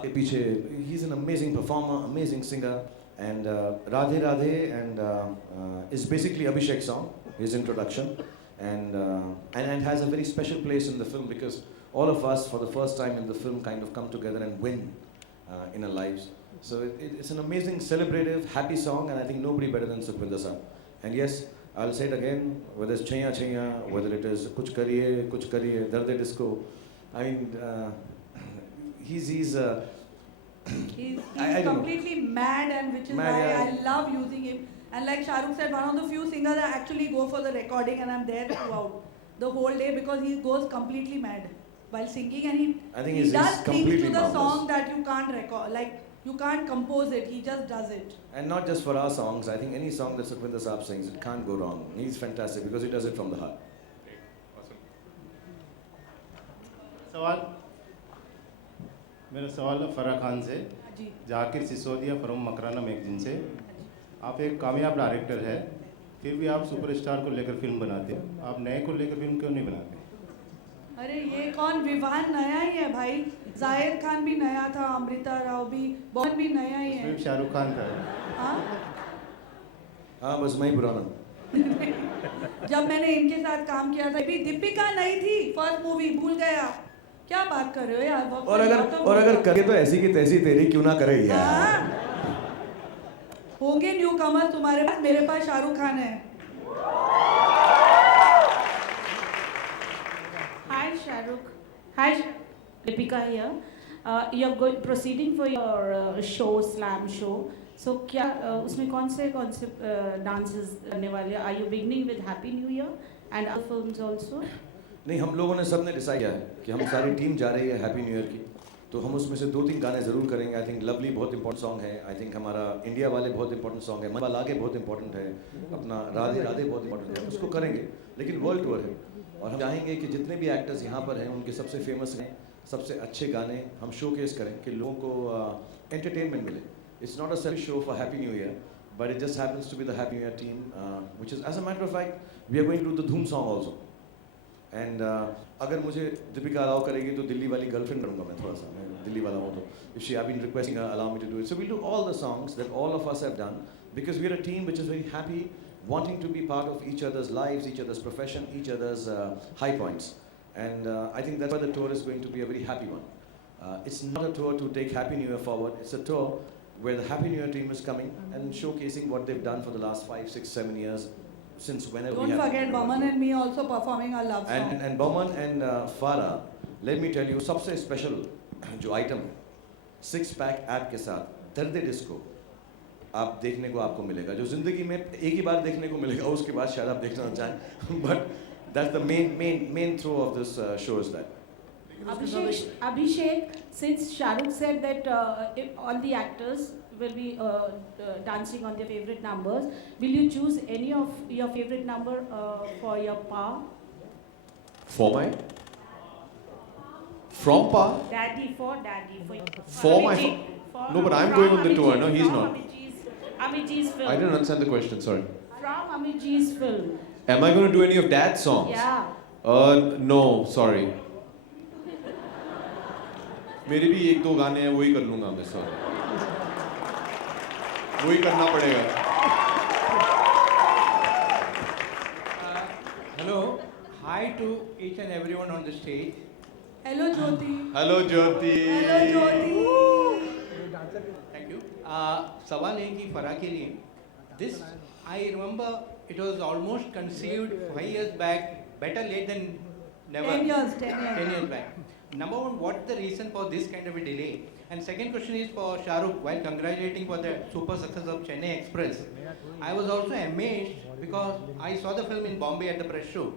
आगे पीछे. He's an amazing performer, amazing singer. And Radhe Radhe is basically Abhishek's song, his introduction. And has a very special place in the film because all of us, for the first time in the film, kind of come together and win in our lives. So it's an amazing, celebrative, happy song, and I think nobody better than Sukhvinder Saab. And yes, I'll say it again, whether it's Chaiya Chaiya, whether it is Kuch Kariye, Darde Disco. I mean, he's completely mad, and which is why I love using him. And like Shahrukh said, one of the few singers that actually go for the recording, and I'm there throughout the whole day because he goes completely mad while singing, and he does things to the song that you can't record, like you can't compose it, he just does it. And not just for our songs, I think any song that Sukhvinder Saab sings, it can't go wrong. He's fantastic because he does it from the heart. Great, awesome. सवाल मेरा सवाल है फराह खान से Zakir Sisodia from Makrana magazine से आप एक कामयाब director है फिर भी आप सुपरस्टार को लेकर फिल्म बनाते हो आप नए को लेकर फिल्म क्यों नहीं बनाते अरे ये कौन विवान नया ही है भाई जाहिद खान भी नया था अमृता राव भी बहुत भी नया ही है शाहरुख खान था हाँ बस मैं ही पुराना जब मैंने इनके साथ काम किया था भी दीपिका नहीं थी फर्स्ट मूवी भूल गया क्या बात कर रहे हो यार और अगर करे तो ऐसी की तैसी तेरी क्यों ना करे यार होंगे न्यू कमर्स तुम्हारे पास मेरे पास शाहरुख खान है Hi Shahrukh. Hi Deepika here. You're proceeding for your show, slam show. So क्या उसमें कौन से dances करने वाले? Are you beginning with Happy New Year and other films also? नहीं हम लोगों ने सबने डिसाइड किया है कि हम सारी टीम जा रही है हैप्पी न्यू ईयर की तो हम उसमें से 2-3 गाने ज़रूर करेंगे आई थिंक लवली बहुत इंपॉर्टेंट सॉन्ग है आई थिंक हमारा इंडिया वाले बहुत इंपॉर्टेंट सॉन्ग है मन लागे बहुत इंपॉर्टेंट है अपना राधे राधे बहुत इंपॉर्टेंट है उसको करेंगे लेकिन वर्ल्ड टूर है और हम चाहेंगे कि जितने भी एक्टर्स यहाँ पर हैं उनके सबसे फेमस हैं सबसे अच्छे गाने हम शोकेस करें कि लोगों को एंटरटेनमेंट मिले it's not a self show for Happy New Year but it just happens to be the Happy New Year team which is as a matter of fact we are going to the Dhoom song also and अगर मुझे Deepika allow करेगी तो दिल्ली वाली girlfriend करूँगा मैं थोड़ा सा मैं दिल्ली वाला हूँ तो if she have been requesting allow me to do it so we do all the songs that all of us have done because we are a team which is very happy wanting to be part of each other's lives, each other's profession, each other's high points. And I think that's why the tour is going to be a very happy one. It's not a tour to take Happy New Year forward. It's a tour where the Happy New Year team is coming and showcasing what they've done for the last 5, 6, 7 years since whenever Don't forget Baman and me also performing our love song. And Baman and Farah, let me tell you, सबसे special जो item 6-pack app के साथ दर्द disco आप देखने को आपको मिलेगा जो ज़िंदगी में एक ही बार देखने को मिलेगा उसके बाद शायद आप देखना चाहें but that's the main throw of this show is that Abhishek, since Shahrukh said that if all the actors will be dancing on their favorite numbers, will you choose any of your favorite number for your Pa? For my? From Pa? Daddy, for daddy. For my Abhijit, No, but I'm going on the tour. No, he's from not. Amij's film. I didn't understand the question, sorry. From Amij's film. Am I going to do any of Dad's songs? Yeah. No, sorry. मेरे भी एक दो गाने हैं वही कर लूँगा मैं सॉरी वही करना पड़ेगा Hello. Hi to each and everyone on the stage. Hello, Jyoti. Hello Jyoti Hello, Jyoti. Thank you. सवाल है कि फरा के लिए this I remember it was almost conceived 5 years back. Better late than never. 10 years, 10 years. 10 years back. Number one, what's the reason for this kind of a delay? And second question is for Shahrukh. While congratulating for the super success of Chennai Express, I was also amazed because I saw the film in Bombay at the press show,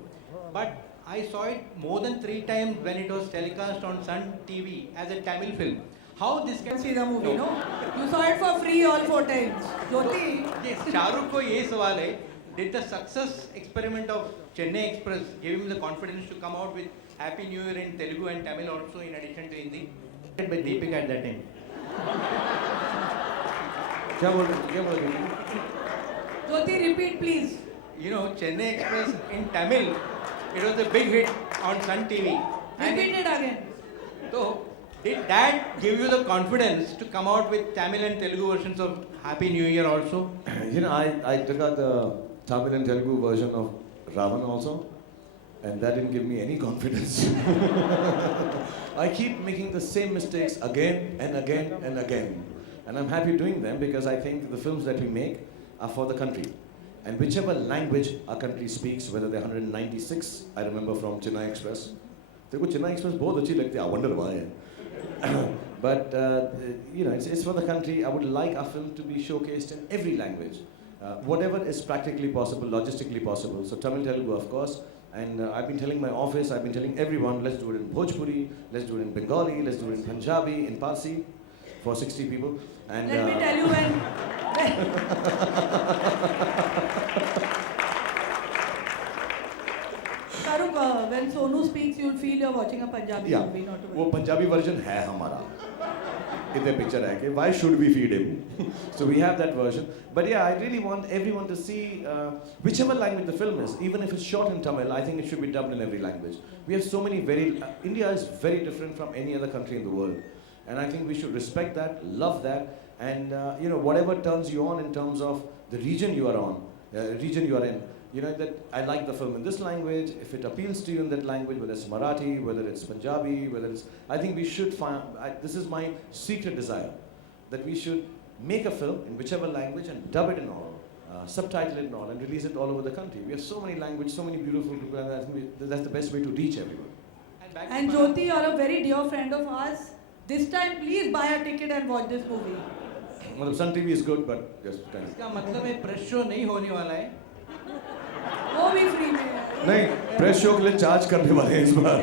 but I saw it more than 3 times when it was telecast on Sun TV as a Tamil film. How this can See the movie, no? You saw it for free all 4 times. Jyoti. Yes, Shahrukh को ये सवाल है. Did the success experiment of Chennai Express give him the confidence to come out with Happy New Year in Telugu and Tamil also in addition to Hindi? By Deepika at that time. क्या बोल रहे हैं? Jyoti, repeat please. You know, Chennai Express in Tamil, it was a big hit on Sun TV. Repeat it again. So, did that give you the confidence to come out with Tamil and Telugu versions of Happy New Year also? You know, I took out the Tamil and Telugu version of Ravan also, and that didn't give me any confidence. I keep making the same mistakes again and again and again. And I'm happy doing them because I think the films that we make are for the country. And whichever language our country speaks, whether they're 196, I remember from Chennai Express. देखो Chennai Express बहुत अच्छी लगती है, I wonder why. But you know, it's for the country. I would like our film to be showcased in every language, whatever is practically possible, logistically possible. So Tamil, Telugu, of course. And I've been telling my office, I've been telling everyone, let's do it in Bhojpuri, let's do it in Bengali, let's do it in Punjabi, in Parsi, for 60 people. And Let me tell you when Shahrukh, when Sonu speaks, you'll feel you're watching a Punjabi yeah, movie, not a वो Punjabi version है हमारा. इतने picture है कि why should we feed him? So we have that version. But yeah, I really want everyone to see whichever language the film is, even if it's shot in Tamil, I think it should be dubbed in every language. We have so many India is very different from any other country in the world. And I think we should respect that, love that, and you know, whatever turns you on in terms of the region you are on, region you are in, you know, that I like the film in this language, if it appeals to you in that language, whether it's Marathi, whether it's Punjabi, whether it's, I think we should find, this is my secret desire, that we should make a film in whichever language and dub it in all, subtitle it in all, and release it all over the country. We have so many languages, so many beautiful people, and I think that's the best way to reach everyone. And Jyoti, you're a very dear friend of ours. This time, please buy a ticket and watch this movie. मतलब Sun TV is good, but just kind of. इसका मतलब है press show नहीं होने वाला है. वो भी फ्री में है. नहीं, प्रेस शो के लिए चार्ज करने वाले हैं इस बार.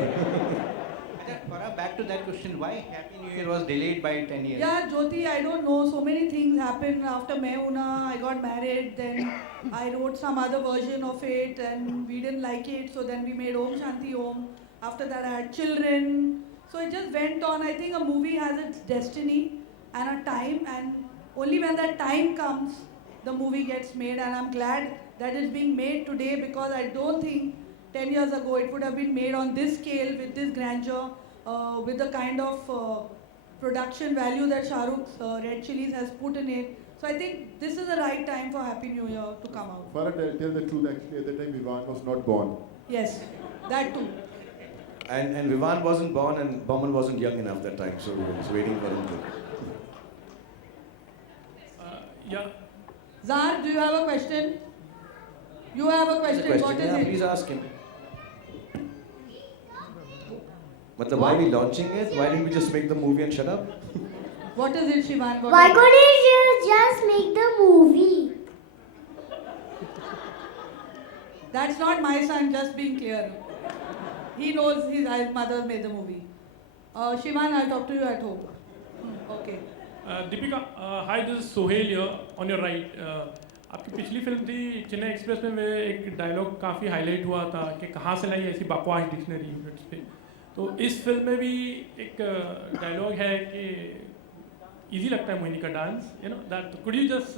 Back to that question, why Happy New Year was delayed by 10 years? Yeah, Jyoti, I don't know. So many things happened after Meuna. I got married. Then I wrote some other version of it, and we didn't like it. So then we made Om Shanti Om. After that, I had children. So it just went on. I think a movie has its destiny and a time, and only when that time comes, the movie gets made. And I'm glad that it's being made today because I don't think 10 years ago it would have been made on this scale with this grandeur. With the kind of production value that Shahrukh's Red Chillies has put in it. So I think this is the right time for Happy New Year to come out. Farah, tell the truth, actually, at that time, Vivan was not born. Yes, that too. And Vivan wasn't born and Boman wasn't young enough that time, so we were just waiting for him to. Yeah. Zar, do you have a question? You have a question. What is yeah, it? please ask him. Matlab, why are we launching it? Why didn't we just make the movie and shut up? What is it, Shivan? Why couldn't you just make the movie? That's not my son, just being clear. He knows his mother made the movie. Shivan, I'll talk to you at home. Okay. Deepika, hi, this is Sohail here on your right. आपकी पिछली film थी Chennai express में एक dialogue काफ़ी highlight हुआ था कि कहाँ से लाई ऐसी बकवास डिक्शनरी यूनिट्स पे, तो इस फिल्म में भी एक डायलॉग है कि इजी लगता है मोहिनी का dance, you know that could you just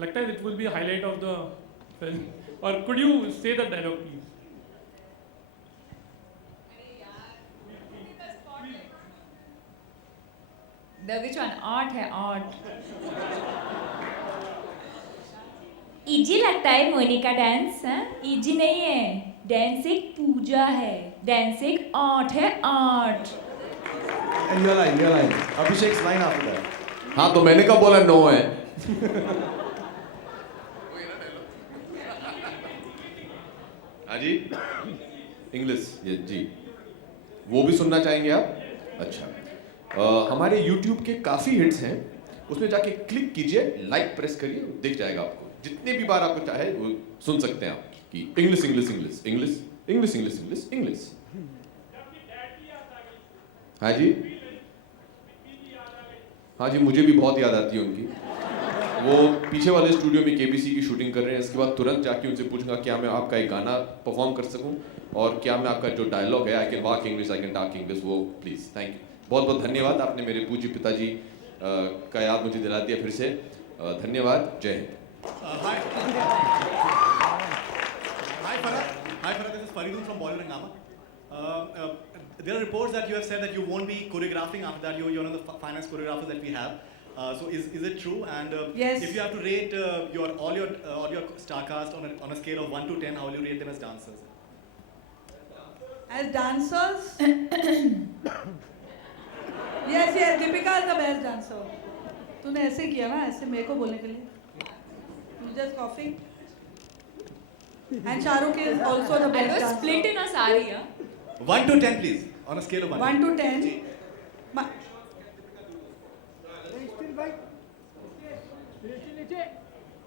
लगता है it will be highlight of the film, और could you say the dialogue please? The which one? Art है art. इजी लगता है मोहिनी का डांस, हाँ? इजी नहीं है, डांस एक पूजा है, डांस एक आर्ट है, art. And your line. Abhishek's line after that. हाँ तो मैंने कब बोला नो है? हाँ जी, इंग्लिश ये जी, वो भी सुनना चाहेंगे आप? अच्छा, हमारे YouTube के काफी हिट्स हैं, उसमें जाके क्लिक कीजिए, लाइक प्रेस करिए, दिख जाएगा आपको, जितने भी बार आपको चाहे वो सुन सकते हैं आप कि English English English English English English English English. हाँ जी, हाँ जी, मुझे भी बहुत याद आती है उनकी. वो पीछे वाले स्टूडियो में KBC की शूटिंग कर रहे हैं, इसके बाद तुरंत जाके उनसे पूछूंगा क्या मैं आपका एक गाना परफॉर्म कर सकूं और क्या मैं आपका जो डायलॉग है I can walk English I can talk English, वो प्लीज. थैंक यू, बहुत बहुत धन्यवाद, आपने मेरे पूज्य पिताजी का याद मुझे दिला दिया फिर से. धन्यवाद, जय Hind. Hi Farah, this is Faridun from Bollywood Hungama. There are reports that you have said that you won't be choreographing after that. You're one of the finest choreographers that we have. So is it true? And yes. If you have to rate all your star cast on a scale of 1 to 10, how will you rate them as dancers? As dancers? yes, Deepika is the best dancer. तूने ऐसे किया ना, ऐसे मेरे को बोलने के लिए. You just coughing. And Shahrukh is also the best dancer. I was split in a sari, yeah. 1 to 10, please. On a scale of 1. 1 to 10.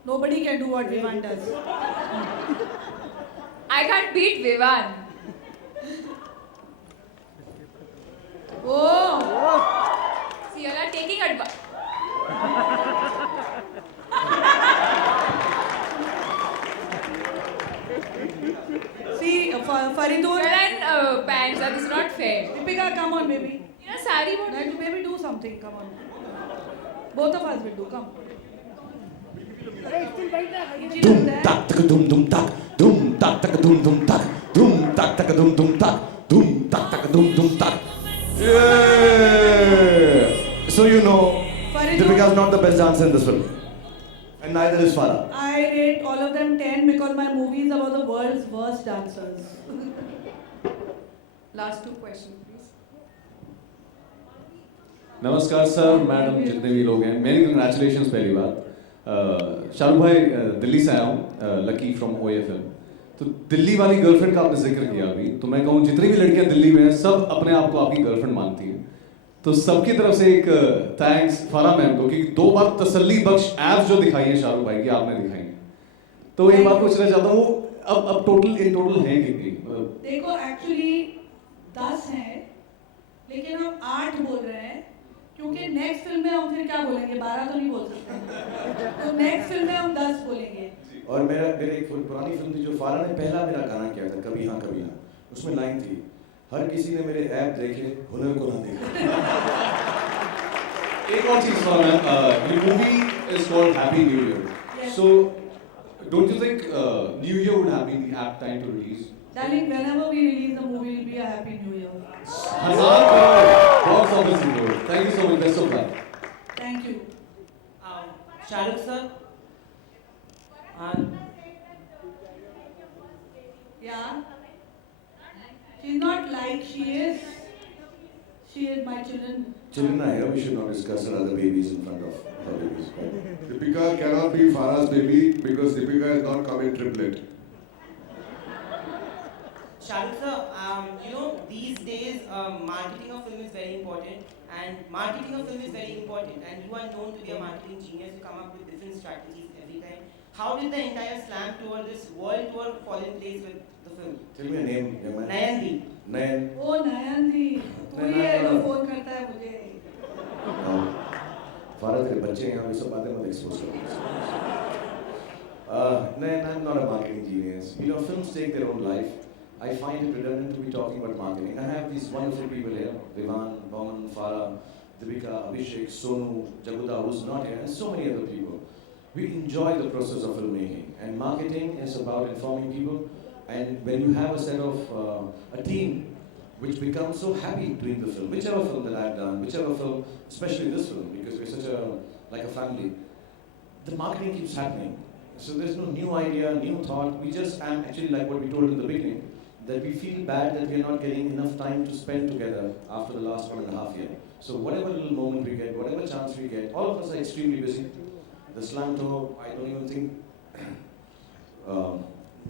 Nobody can do what Vivan does. I can't beat Vivan. Oh! See, you are taking advantage. See, Faridun. And pants, that is not fair. Deepika, come on, baby. You know, sari what? Maybe do something, come on. Both of us will do, come. Dum tak tak dum dum tak, dum tak tak dum dum tak, dum tak tak dum dum tak, dum tak tak dum dum tak. Yeah. So you know, Deepika is not the best dancer in this film, and neither is Farah. I rate all of them 10 because my movie is about the world's worst dancers. Last 2 questions, please. नमस्कार sir, madam, जितने भी लोग हैं, मेरी congratulations पहली बात. शाहरुख भाई, दिल्ली से आया हूँ, लकी फ्रॉम OFM. तो दिल्ली वाली गर्लफ्रेंड का आपने जिक्र किया अभी, तो मैं कहूँ जितनी भी लड़कियाँ दिल्ली में हैं, सब अपने आप को आपकी गर्लफ्रेंड मानती हैं. तो सबकी तरफ से एक थैंक्स फारा मैम को कि 2 बार तसल्ली बख्श एप्स जो दिखाई हैं शाहरुख भाई की आपने दिखाई हैं. तो एक बात पूछना चाहता हूँ, अब टोटल हैं कितनी? देखो एक्चुअली 10 हैं, लेकिन हम 8 बोल रहे हैं क्योंकि नेक्स्ट फिल्म में हम फिर क्या बोलेंगे, 12 तो नहीं बोल सकते. तो नेक्स्ट फिल्म में हम 10 बोलेंगे. और मेरे एक पुरानी फिल्म थी जो फारा ने पहला मेरा गाना किया था, कभी हाँ कभी ना, उसमें लाइन थी, हर किसी ने मेरे ऐप देखे, हुनर को ना देखा. एक और चीज सुना ma'am, your movie is called Happy New Year. So don't you think New Year would have been the apt time to release? Darling, whenever we release a movie, it will be a happy new year. हजार crore box office report. Thank you so much. Best of luck. Thank you. Shahrukh sir. Yeah. She's not like she is. She is my children. Children are here, we should not discuss her other babies in front of her babies. Deepika cannot be Farah's baby because Deepika has not come in triplet. Shahrukh sir, you know, these days marketing of film is very important, and marketing of film is very important, and you are known to be a marketing genius. You come up with different strategies every time. How did the entire slam tour, this world tour, fall in place with the film? Tell me a name, young man. Nayandi. Nayan. Oh, Nayandi. तू ही है जो phone करता है मुझे। फारा तेरे बच्चे यहाँ पे सब बातें मत एक्सपोज करो। I'm not a marketing genius. You know, films take their own life. I find it redundant to be talking about marketing. I have these wonderful people here: Vivan, Boman, Farah, Deepika, Abhishek, Sonu, Jaguda, who's not here, and so many other people. We enjoy the process of filmmaking, and marketing is about informing people. And when you have a set of a team which becomes so happy doing the film, whichever film that I've done, whichever film, especially this film, because we're such like a family, the marketing keeps happening. So there's no new idea, new thought. We just actually like what we told in the beginning, that we feel bad that we're not getting enough time to spend together after the last 1.5 years. So whatever little moment we get, whatever chance we get, all of us are extremely busy. The slam talk, I don't even think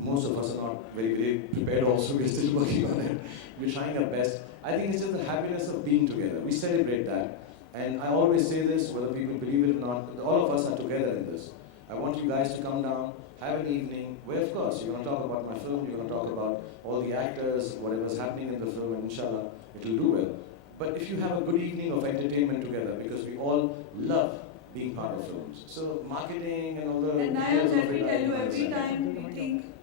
most of us are not very prepared also. We're still working on it. We're trying our best. I think it's just the happiness of being together. We celebrate that. And I always say this, whether people believe it or not, all of us are together in this. I want you guys to come down, have an evening where, of course, you're going to talk about my film, you're going to talk about all the actors, whatever's happening in the film, and inshallah, it'll do well. But if you have a good evening of entertainment together, because we all love being part of films. So marketing and all the... And Nayak, let me tell you, every time we think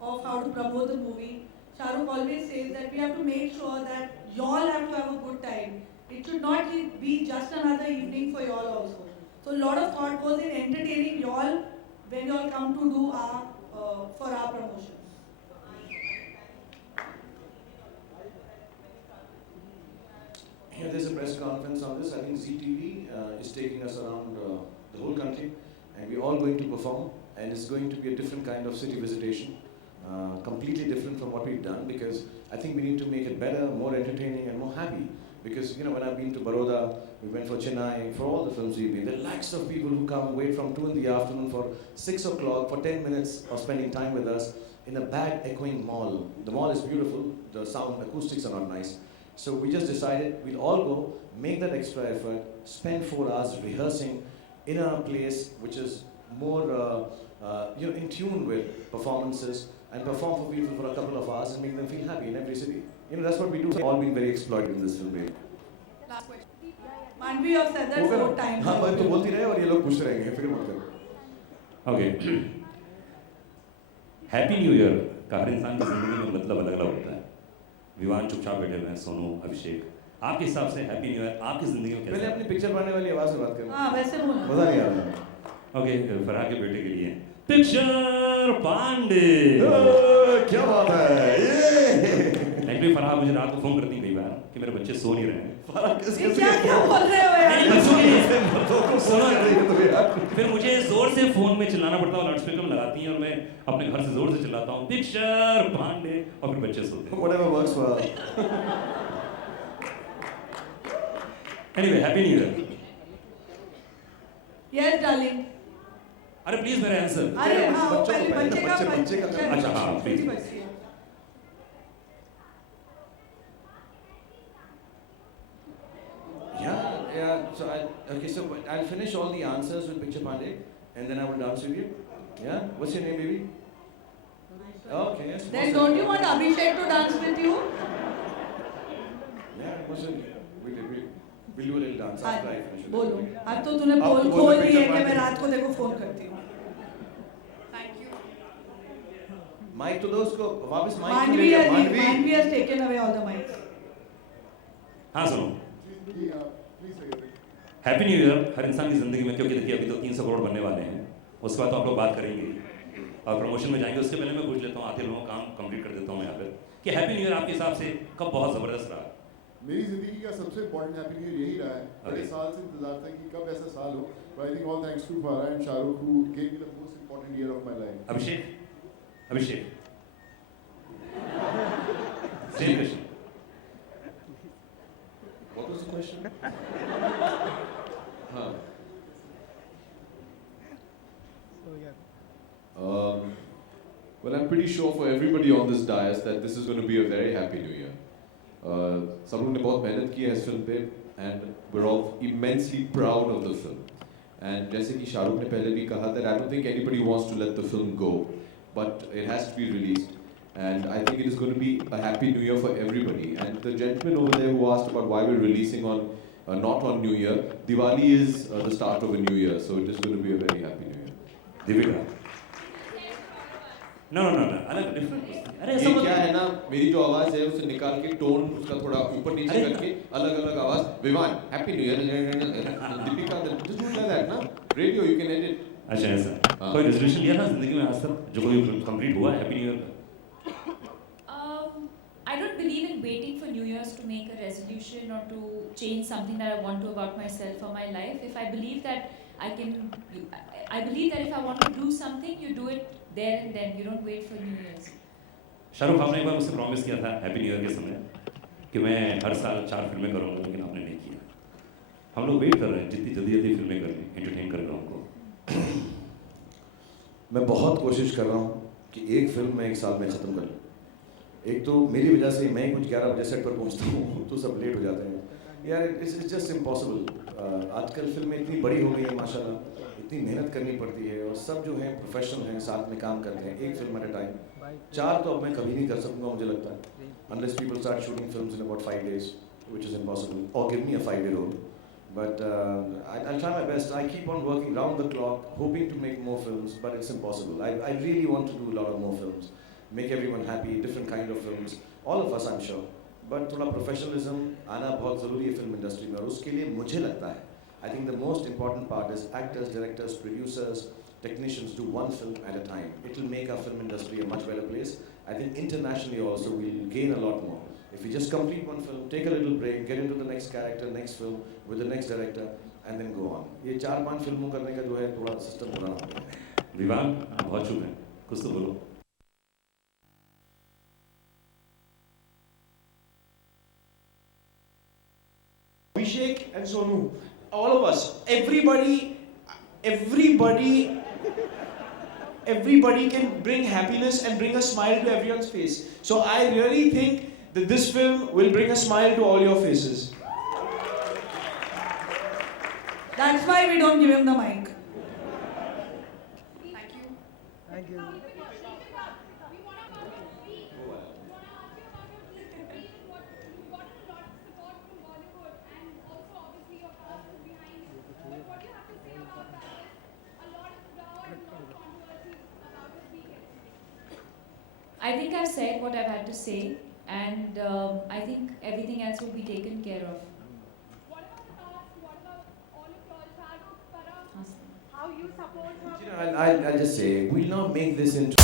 of how to promote the movie, Shahrukh always says that we have to make sure that y'all have to have a good time. It should not be just another evening for y'all also. So a lot of thought goes in entertaining y'all when y'all come to do for our promotions. Yeah, there's a press conference on this. I think ZTV is taking us around the whole country, and we're all going to perform, and it's going to be a different kind of city visitation, completely different from what we've done, because I think we need to make it better, more entertaining, and more happy. Because, you know, when I've been to Baroda, we went for Chennai, for all the films we've been, there are lakhs of people who come, wait from 2 in the afternoon for 6 o'clock for 10 minutes of spending time with us in a bad echoing mall. The mall is beautiful, the sound acoustics are not nice. So we just decided we'll all go, make that extra effort, spend 4 hours rehearsing in a place which is more you know, in tune with performances, and perform for people for a couple of hours and make them feel happy in every city. You know, that's what we do. We've all been very exploited in this film. Last question. Manvi, you have said that 4 times. हाँ, मैं तो बोलती रहे और ये लोग पूछते रहेंगे, फिक्र मत करो. ओके. हैप्पी न्यू ईयर का हर इंसान की जिंदगी में मतलब अलग-अलग होता है. विवान चुपचाप बैठे हुए हैं, सोनू, अभिषेक. आपके हिसाब से हैप्पी न्यू ईयर आपकी जिंदगी में कैसा? पहले अपनी पिक्चर बनाने वाली आवाज से बात करो. हाँ, वैसे बोलना. मजा नहीं आ रहा. ओके, फरहान के बेटे के लिए पिक्चर पांडे. क्या बात है? एक्चुअली फरहान मुझे रात को फोन करती कई बार कि मेरे बच्चे सो नहीं रहे हैं. क्या बोल रहे हो यार? फिर मुझे जोर से फोन में चिल्लाना पड़ता है, लाउडस्पीकर में लगाती हैं और मैं अपने घर से जोर से चिल्लाता हूँ पिक्चर पांडे, और फिर बच्चे सोते हैं. Whatever works well. Anyway, happy new year. Yes, darling. अरे प्लीज मेरा आंसर. अरे हाँ, पहले बच्चे का अच्छा हाँ please. Yeah. So I'll finish all the answers with Picture Pandey, and then I will dance with you. Yeah. What's your name, baby? Okay. Yes. Then don't you want Abhishek to dance with you? Yeah. We'll do a little dance after I finish. बोलो. अब तो तूने पोल खोल दी है कि मैं रात को देखो फोन करती हूँ. Thank you. Mic to those को वापस mic Manvi has taken away all the mics. हाँ सुनो. हैप्पी न्यू ईयर हर इंसान की ज़िंदगी में, क्योंकि देखिए अभी तो 300 करोड़ बनने वाले हैं, उसके बाद तो आप लोग बात करेंगे और प्रमोशन में जाएंगे. उससे पहले मैं पूछ लेता हूँ, आते लोगों का काम कंप्लीट कर देता हूँ यहाँ पर, कि हैप्पी न्यू ईयर आपके हिसाब से कब बहुत ज़बरदस्त रहा? मेरी ज़िंदगी का सबसे इम्पोर्टेंट हैप्पी न्यू ईयर यही रहा है. बड़े साल से इंतजार था कि कब ऐसा साल हो. But I think all thanks to Farah and Shahrukh who gave me the most important year of my life. Abhishek. Same question. What was the question? Well, I'm pretty sure for everybody on this dais that this is going to be a very happy new year. सब लोग ने बहुत मेहनत की है इस film पे, and we're all immensely proud of the film. And जैसे कि शाहरुख ने पहले भी कहा that I don't think anybody wants to let the film go, but it has to be released. And I think it is going to be a happy New Year for everybody. And the gentleman over there who asked about why we're releasing on not on New Year, Diwali is the start of a new year, so it is going to be a very happy New Year. Deepika No, अलग different अरे ये क्या है ना, मेरी जो आवाज है उसे निकाल के टोन उसका थोड़ा ऊपर नीचे करके अलग अलग आवाज. Vivaan Happy New Year. Deepika just do like that ना, रेडियो you can edit. अच्छा ऐसा कोई रेजोल्यूशन लिया ना जिंदगी में आज तक जो कोई कंप्लीट हुआ happy New year? I don't believe in waiting for New Year's to make a resolution or to change something that I want to about myself or my life. If I believe that I believe that if I want to do something, you do it there and then. You don't wait for New Year's. Shahrukh आपने एक बार मुझसे promise किया था happy New year के समय कि मैं हर साल 4 फिल्में करूँगा, लेकिन आपने नहीं किया. हम लोग वेट कर रहे हैं जितनी जल्दी फिल्में कर एंटरटेन कर हमको. मैं बहुत कोशिश कर रहा हूँ कि एक फिल्म मैं एक साल में ख़त्म कर लूँ. एक तो मेरी वजह से मैं कुछ 11 बजे सेट पर पहुँचता हूँ तो सब लेट हो जाते हैं. यार इट्स जस्ट इम्पॉसिबल. आजकल फिल्में इतनी बड़ी हो गई है माशाल्लाह, इतनी मेहनत करनी पड़ती है और सब जो हैं प्रोफेशनल हैं, साथ में काम करते हैं एक फिल्म एट अ टाइम. 4 तो अब मैं कभी नहीं कर सकूँगा मुझे लगता है, unless people start shooting films in about 5 days, which is impossible, or give me a 5-day role. But I'll try my best. I keep on working round the clock, hoping to make more films, but it's impossible. I really want to do a lot of more films, make everyone happy, different kind of films, all of us I'm sure. But थोड़ा professionalism आना बहुत ज़रूरी है film industry में, और उसके लिए मुझे लगता है I think the most important part is actors, directors, producers, technicians do one film at a time. It will make our film industry a much better place. I think internationally also we'll gain a lot more. If we just complete one film, take a little break, get into the next character, next film, with the next director, and then go on. ये 4-5 फिल्मों करने का जो है थोड़ा system बनाना पड़ेगा. विवान आप बहुत शुभ हैं, कुछ तो बोलो. Abhishek and Sonu, all of us, everybody can bring happiness and bring a smile to everyone's face. So I really think that this film will bring a smile to all your faces. That's why we don't give him the mic. Thank you. I think I've said what I've had to say, and I think everything else will be taken care of. How you support her? I'll just say, we'll not make this into...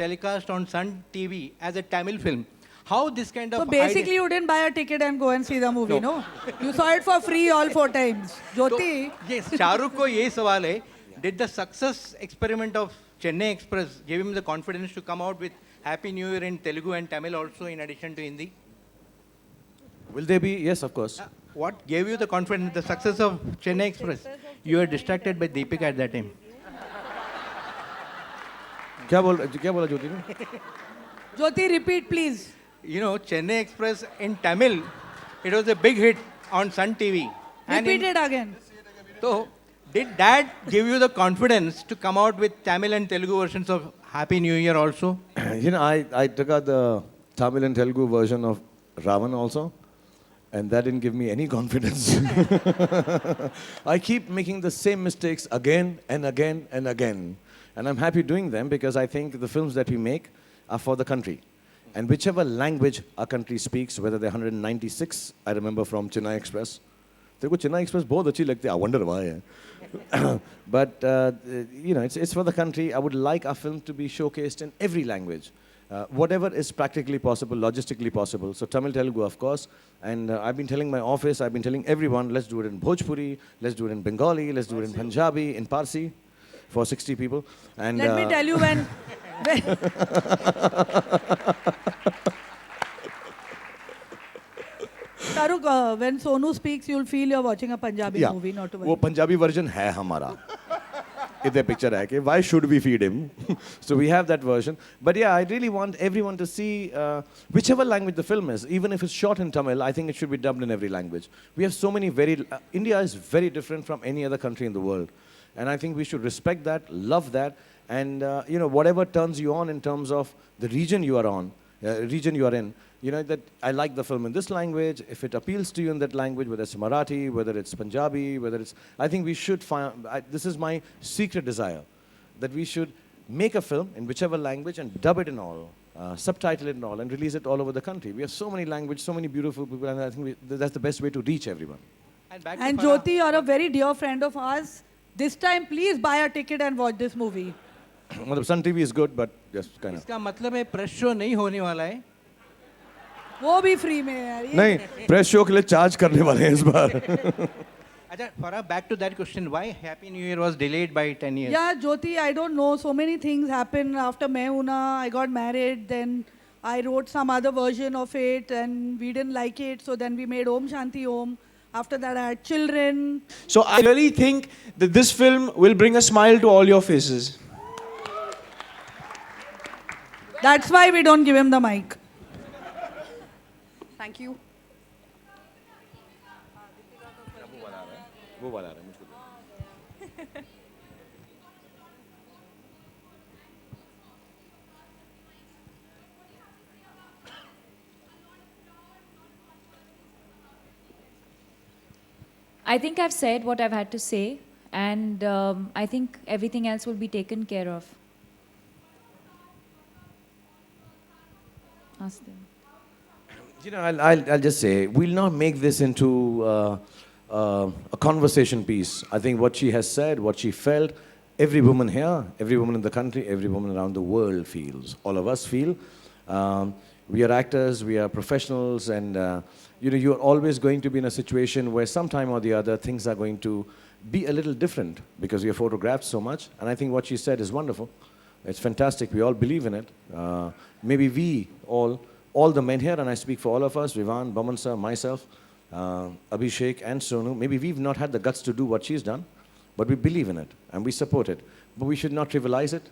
Telecast on Sun TV as a Tamil film. How this kind of So basically you didn't buy a ticket and go and see the movie, no? You saw it for free all 4 times. Jyoti? Yes, Shahrukh ko ye sawal hai, did the success experiment of Chennai Express give him the confidence to come out with Happy New Year in Telugu and Tamil also in addition to Hindi? Will they be? Yes, of course. What gave you the confidence, the success of Chennai Express? You were distracted by Deepika at that time. क्या बोला ज्योति ने? Jyoti, repeat please. You know, Chennai Express in Tamil, it was a big hit on Sun TV. Repeat it again. So, did that give you the confidence to come out with Tamil and Telugu versions of Happy New Year also? You know, I took out the Tamil and Telugu version of Ravan also, and that didn't give me any confidence. I keep making the same mistakes again and again and again. And I'm happy doing them because I think the films that we make are for the country. And whichever language our country speaks, whether they're 196, I remember from Chennai Express. तेरे को Chennai Express बहुत अच्छी लगती है. I wonder why. But you know, it's for the country. I would like our film to be showcased in every language, whatever is practically possible, logistically possible. So Tamil, Telugu, of course. And I've been telling my office, I've been telling everyone, let's do it in Bhojpuri, let's do it in Bengali, let's do it in Punjabi, in Parsi, for 60 people. And Let me tell you when Shahrukh, when Sonu speaks, you'll feel you're watching a Punjabi movie, not a वो Punjabi version है हमारा. इधर picture है कि why should we feed him? So we have that version. But yeah, I really want everyone to see whichever language the film is, even if it's shot in Tamil, I think it should be dubbed in every language. We have so many India is very different from any other country in the world. And I think we should respect that, love that, and you know, whatever turns you on in terms of the region you are in, you know, that I like the film in this language. If it appeals to you in that language, whether it's Marathi, whether it's Punjabi, whether it's, I think we should find, this is my secret desire, that we should make a film in whichever language and dub it in all, subtitle it in all, and release it all over the country. We have so many languages, so many beautiful people, and I think that's the best way to reach everyone. And Jyoti, you're a very dear friend of ours. This time, please buy a ticket and watch this movie. Sun TV is good, but just kind of. इसका मतलब है press show नहीं होने वाला है. वो भी free में है यार. नहीं, प्रेस शो के लिए चार्ज करने वाले हैं इस बार. अच्छा, Farah, back to that question, why Happy New Year was delayed by 10 years? Yeah, Jyoti, I don't know. So many things happened after Main Hoon Na. I got married, then I wrote some other version of it, and we didn't like it. So then we made Om Shanti Om. After that, I had children. So I really think that this film will bring a smile to all your faces. That's why we don't give him the mic. Thank you. I think I've said what I've had to say, and I think everything else will be taken care of. Ask them. You know, I'll just say, we'll not make this into a conversation piece. I think what she has said, what she felt, every woman here, every woman in the country, every woman around the world feels. All of us feel. We are actors, we are professionals, and you know, you're always going to be in a situation where sometime or the other things are going to be a little different because we are photographed so much. And I think what she said is wonderful. It's fantastic. We all believe in it. Maybe we all the men here, and I speak for all of us, Vivan, Baman sir, myself, Abhishek and Sonu, maybe we've not had the guts to do what she's done, but we believe in it and we support it. But we should not trivialize it.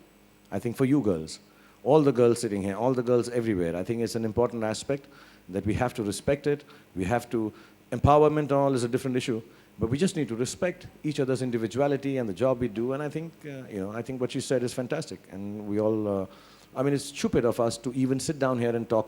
I think for you girls, all the girls sitting here, all the girls everywhere, I think it's an important aspect that we have to respect it. We have to, empowerment and all is a different issue, but we just need to respect each other's individuality and the job we do. And I think, you know, I think what she said is fantastic. And we all, I mean, it's stupid of us to even sit down here and talk